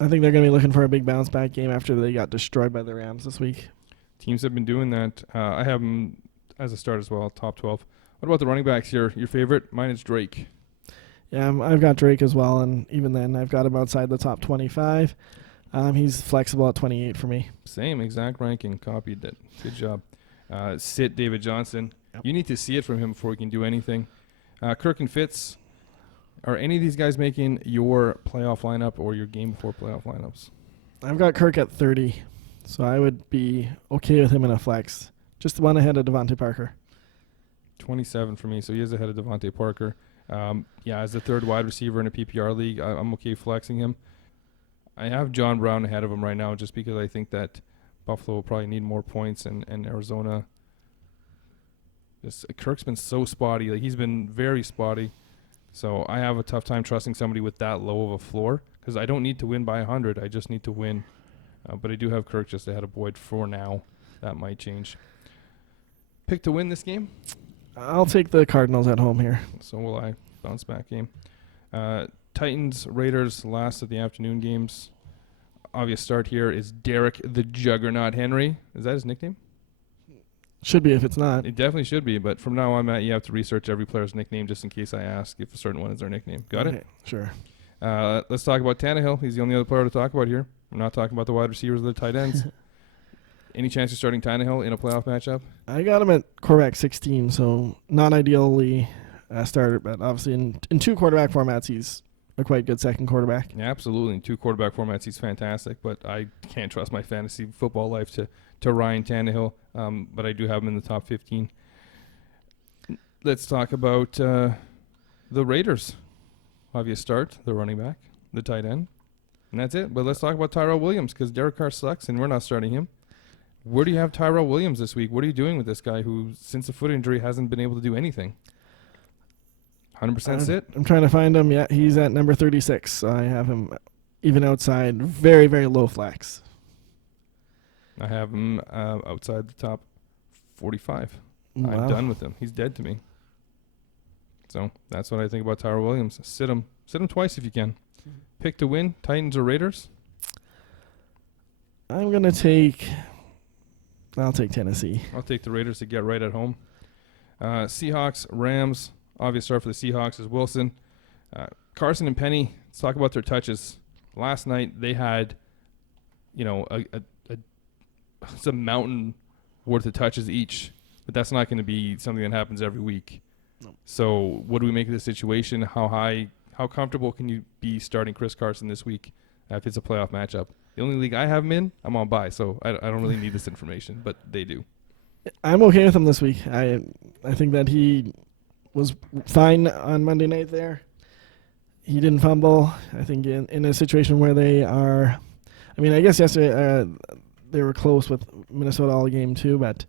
I think they're going to be looking for a big bounce back game after they got destroyed by the Rams this week. Teams have been doing that. I have him as a start as well, top 12. What about the running backs here? Your favorite? Mine is Drake. Yeah, I've got Drake as well, and even then, I've got him outside the top 25. He's flexible at 28 for me. Same exact ranking. Copied it. Good job. Sit David Johnson. Yep. You need to see it from him before he can do anything. Kirk and Fitz. Are any of these guys making your playoff lineup or your game before playoff lineups? I've got Kirk at 30, so I would be okay with him in a flex. Just the one ahead of Devontae Parker. 27 for me, so he is ahead of Devontae Parker. As the third wide receiver in a PPR league, I'm okay flexing him. I have John Brown ahead of him right now just because I think that Buffalo will probably need more points and Arizona. Kirk's been so spotty. Like, he's been very spotty. So I have a tough time trusting somebody with that low of a floor because I don't need to win by 100. I just need to win. But I do have Kirk just ahead of Boyd for now. That might change. Pick to win this game? I'll take the Cardinals at home here. So will I. Bounce back game. Titans, Raiders, last of the afternoon games. Obvious start here is Derek the Juggernaut Henry. Is that his nickname? Should be if it's not. It definitely should be, but from now on, Matt, you have to research every player's nickname just in case I ask if a certain one is their nickname. Got it? Sure. Let's talk about Tannehill. He's the only other player to talk about here. I'm not talking about the wide receivers or the tight ends. Any chance of starting Tannehill in a playoff matchup? I got him at quarterback 16, so not ideally a starter, but obviously in two quarterback formats, he's a quite good second quarterback. Yeah, absolutely. In two quarterback formats, he's fantastic, but I can't trust my fantasy football life to Ryan Tannehill, but I do have him in the top 15. Let's talk about the Raiders. Obvious start, the running back, the tight end, and that's it. But let's talk about Tyrell Williams because Derek Carr sucks, and we're not starting him. Where do you have Tyrell Williams this week? What are you doing with this guy who, since the foot injury, hasn't been able to do anything? 100% sit? I'm trying to find him. Yeah, he's at number 36. So I have him even outside, very, very low flex. I have him outside the top 45. Wow. I'm done with him. He's dead to me. So that's what I think about Tyrell Williams. Sit him twice if you can. Pick to win, Titans or Raiders? I'll take Tennessee. I'll take the Raiders to get right at home. Seahawks, Rams. Obvious start for the Seahawks is Wilson. Carson and Penny, let's talk about their touches. Last night they had, some mountain worth of touches each, but that's not going to be something that happens every week. No. So what do we make of this situation? How comfortable can you be starting Chris Carson this week if it's a playoff matchup? The only league I have him in, I'm on bye, so I don't really need this information, but they do. I'm okay with him this week. I think that he was fine on Monday night there. He didn't fumble. I think in a situation where they are, I guess yesterday they were close with Minnesota all game too, but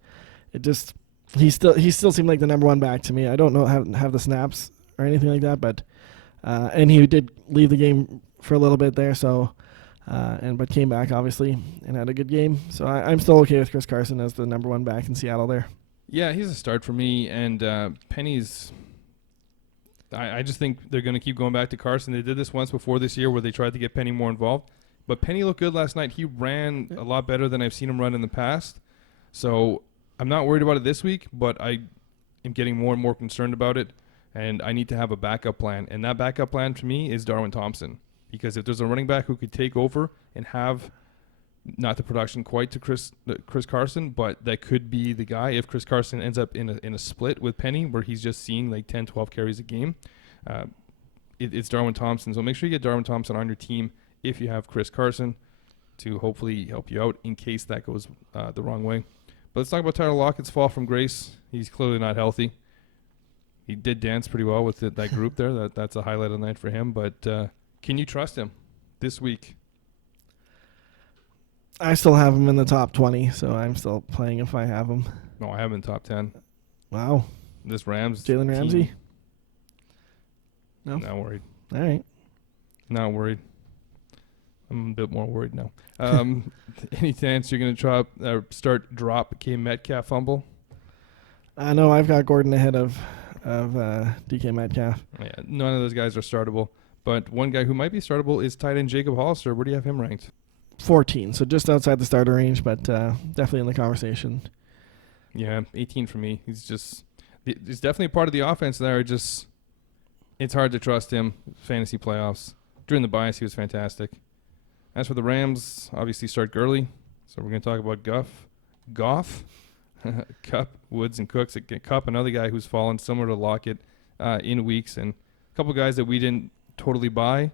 it just he still seemed like the number one back to me. I don't know have the snaps or anything like that, but and he did leave the game for a little bit there, so but came back obviously and had a good game. So I'm still okay with Chris Carson as the number one back in Seattle there. Yeah, he's a start for me, and Penny's. I just think they're going to keep going back to Carson. They did this once before this year where they tried to get Penny more involved. But Penny looked good last night. He ran a lot better than I've seen him run in the past. So I'm not worried about it this week, but I am getting more and more concerned about it, and I need to have a backup plan. And that backup plan to me is Darwin Thompson. Because if there's a running back who could take over and have not the production quite to Chris Carson, but that could be the guy if Chris Carson ends up in a split with Penny where he's just seeing like 10, 12 carries a game. It's Darwin Thompson. So make sure you get Darwin Thompson on your team if you have Chris Carson to hopefully help you out in case that goes the wrong way. But let's talk about Tyler Lockett's fall from grace. He's clearly not healthy. He did dance pretty well with that group there. That's a highlight of the night for him. But can you trust him this week? I still have him in the top 20, so I'm still playing if I have him. No, I have him in top 10. Wow. This Rams Jalen Ramsey? team, No? not worried. All right. Not worried. I'm a bit more worried now. Any chance you're going to start drop K Metcalf fumble? No, I've got Gordon ahead of DK Metcalf. Yeah, none of those guys are startable. But one guy who might be startable is tight end Jacob Hollister. Where do you have him ranked? 14, so just outside the starter range, but definitely in the conversation. Yeah, 18 for me. He's definitely a part of the offense there. It's hard to trust him. Fantasy playoffs. During the bias, he was fantastic. As for the Rams, obviously start Gurley. So we're going to talk about Goff, Kupp, Woods, and Cooks. Kupp, another guy who's fallen similar to Lockett in weeks. And a couple guys that we didn't totally buy.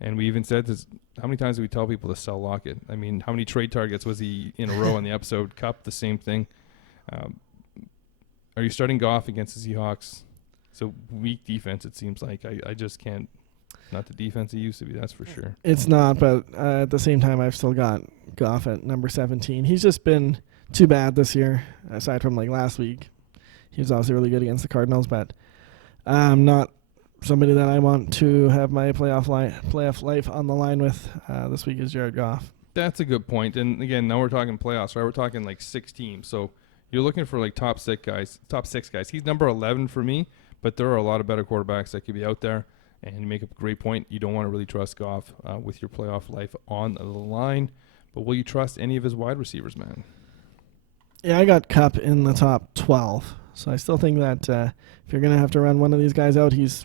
And we even said this, how many times do we tell people to sell Lockett? I mean, how many trade targets was he in a row in the episode? Kupp, the same thing. Are you starting Goff against the Seahawks? It's a weak defense, it seems like. I just can't. Not the defense it used to be, that's for sure. It's not, but at the same time, I've still got Goff at number 17. He's just been too bad this year, aside from like last week. He was obviously really good against the Cardinals, but not somebody that I want to have my playoff life on the line with this week is Jared Goff. That's a good point. And again, now we're talking playoffs, right? We're talking like 6 teams. So you're looking for like top 6 guys. He's number 11 for me, but there are a lot of better quarterbacks that could be out there. And you make a great point. You don't want to really trust Goff with your playoff life on the line. But will you trust any of his wide receivers, man? Yeah, I got Kupp in the top 12. So I still think that if you're going to have to run one of these guys out, he's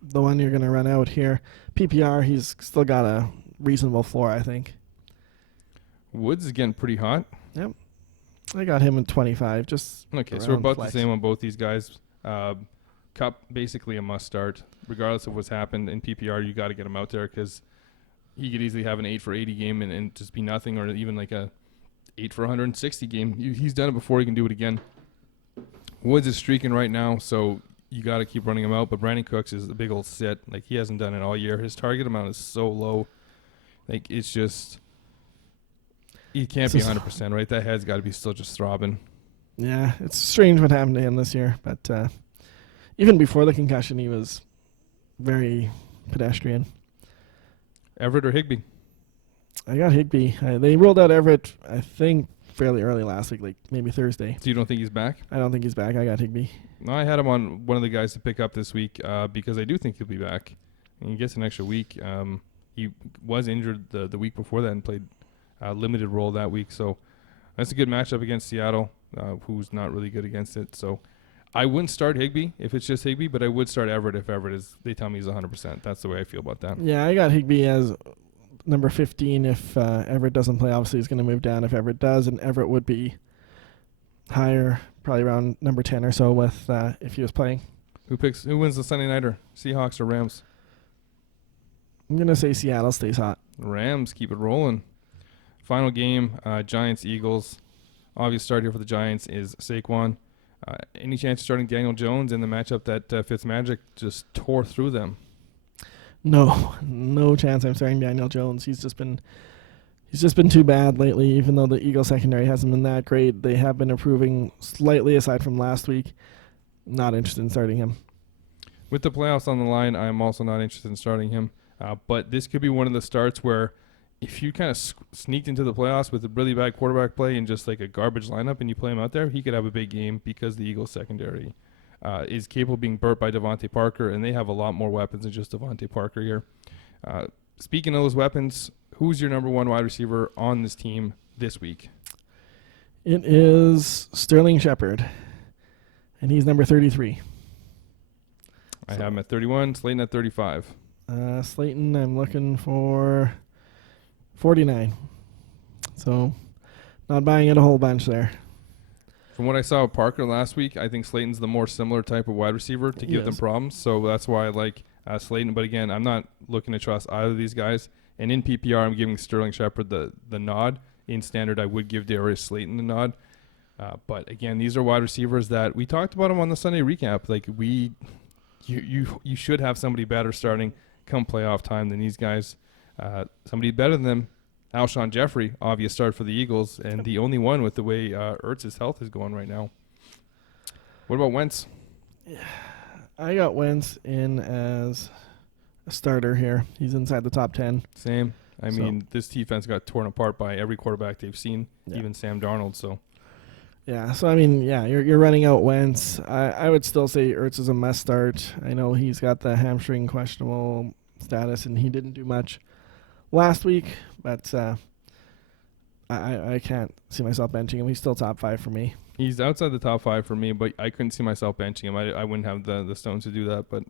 the one you're going to run out here. PPR, he's still got a reasonable floor, I think. Woods is getting pretty hot. Yep. I got him in 25. Just okay, so we're about flex. the same on both these guys. Kupp, basically a must start. Regardless of what's happened in PPR, you got to get him out there because he could easily have an 8 for 80 game and just be nothing, or even like a 8 for 160 game. He's done it before. He can do it again. Woods is streaking right now, so you got to keep running him out. But Brandon Cooks is a big old sit. Like, he hasn't done it all year. His target amount is so low. Like, it's just he can't be 100%, right? That head's got to be still just throbbing. Yeah, it's strange what happened to him this year, but even before the concussion, he was very pedestrian. Everett or Higbee? I got Higbee. They ruled out Everett, I think, fairly early last week, like maybe Thursday. So you don't think he's back? I don't think he's back. I got Higbee. No, I had him on one of the guys to pick up this week because I do think he'll be back. And he gets an extra week. He was injured the week before that and played a limited role that week. So that's a good matchup against Seattle, who's not really good against it. So I wouldn't start Higbee if it's just Higbee, but I would start Everett if Everett is. They tell me he's 100%. That's the way I feel about that. Yeah, I got Higbee as number 15. If Everett doesn't play, obviously he's going to move down. If Everett does, and Everett would be higher, probably around number 10 or so with if he was playing. Who wins the Sunday Nighter? Seahawks or Rams? I'm going to say Seattle stays hot. Rams keep it rolling. Final game, Giants Eagles. Obvious start here for the Giants is Saquon. Any chance of starting Daniel Jones in the matchup that Fitzmagic just tore through them? No chance I'm starting Daniel Jones. He's just been too bad lately. Even though the Eagles secondary hasn't been that great, they have been improving slightly aside from last week. Not interested in starting him. With the playoffs on the line, I'm also not interested in starting him. But this could be one of the starts where if you kind of sneaked into the playoffs with a really bad quarterback play and just like a garbage lineup and you play him out there, he could have a big game because the Eagles secondary is capable of being burnt by Devontae Parker, and they have a lot more weapons than just Devontae Parker here. Speaking of those weapons, who's your number one wide receiver on this team this week? It is Sterling Shepard, and he's number 33. I have him at 31, Slayton at 35. Slayton, I'm looking for 49. So, not buying it a whole bunch there. From what I saw with Parker last week, I think Slayton's the more similar type of wide receiver to give them problems. So that's why I like Slayton. But again, I'm not looking to trust either of these guys. And in PPR, I'm giving Sterling Shepard the nod. In standard, I would give Darius Slayton the nod. But again, these are wide receivers that we talked about them on the Sunday recap. Like you should have somebody better starting come playoff time than these guys. Somebody better than them. Alshon Jeffrey, obvious start for the Eagles, and the only one with the way Ertz's health is going right now. What about Wentz? I got Wentz in as a starter here. He's inside the top 10. Same. I mean, this defense got torn apart by every quarterback they've seen, even Sam Darnold. So, yeah. So I mean, yeah, you're running out Wentz. I would still say Ertz is a must start. I know he's got the hamstring questionable status, and he didn't do much last week, but I can't see myself benching him. He's still top 5 for me. He's outside the top 5 for me, but I couldn't see myself benching him. I wouldn't have the stones to do that, but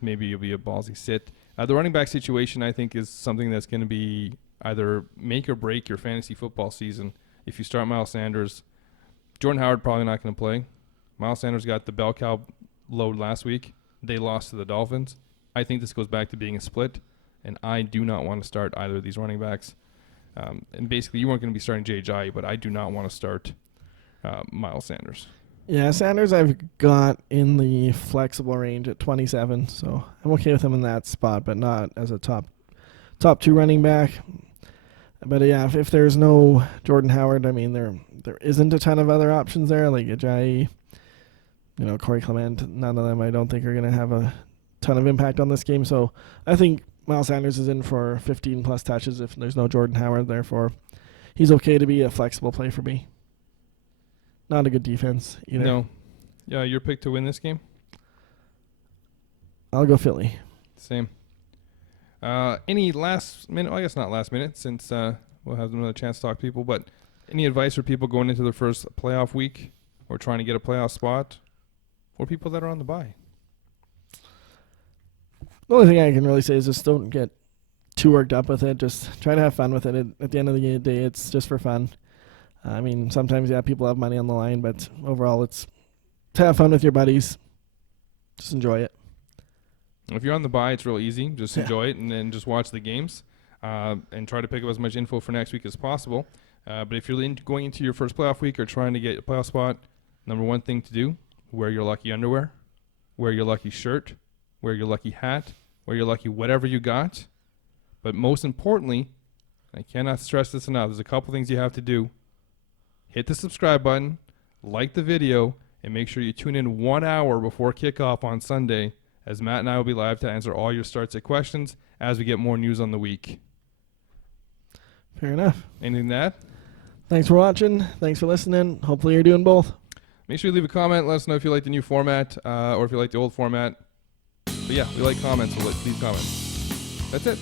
maybe it'll be a ballsy sit. The running back situation, I think, is something that's going to be either make or break your fantasy football season. If you start Miles Sanders, Jordan Howard probably not going to play. Miles Sanders got the bell cow load last week. They lost to the Dolphins. I think this goes back to being a split, and I do not want to start either of these running backs. And basically, you weren't going to be starting Jay, but I do not want to start Miles Sanders. Yeah, Sanders I've got in the flexible range at 27, so I'm okay with him in that spot, but not as a top 2 running back. But yeah, if there's no Jordan Howard, I mean there isn't a ton of other options there, like Ajayi, Corey Clement. None of them I don't think are going to have a ton of impact on this game. So I think Miles Sanders is in for 15 plus touches if there's no Jordan Howard. Therefore, he's okay to be a flexible play for me. Not a good defense either. No. Yeah, your pick to win this game? I'll go Philly. Same. Any last minute, I guess not last minute, since we'll have another chance to talk to people, but any advice for people going into their first playoff week or trying to get a playoff spot, or people that are on the bye? The only thing I can really say is just don't get too worked up with it. Just try to have fun with it. At the end of the day, it's just for fun. I mean, sometimes, people have money on the line, but overall, it's to have fun with your buddies. Just enjoy it. If you're on the bye, it's real easy. Just enjoy it and then just watch the games and try to pick up as much info for next week as possible. But if you're going into your first playoff week or trying to get a playoff spot, number one thing to do, wear your lucky underwear, wear your lucky shirt, wear your lucky hat, wear your lucky whatever you got. But most importantly, I cannot stress this enough, there's a couple things you have to do. Hit the subscribe button, like the video, And make sure you tune in 1 hour before kickoff on Sunday, as Matt and I will be live to answer all your start-sit questions as we get more news on the week. Fair enough. Anything to add? Thanks for watching. Thanks for listening. Hopefully you're doing both. Make sure you leave a comment. Let us know if you like the new format or if you like the old format. But yeah, we like comments, so leave comments. That's it.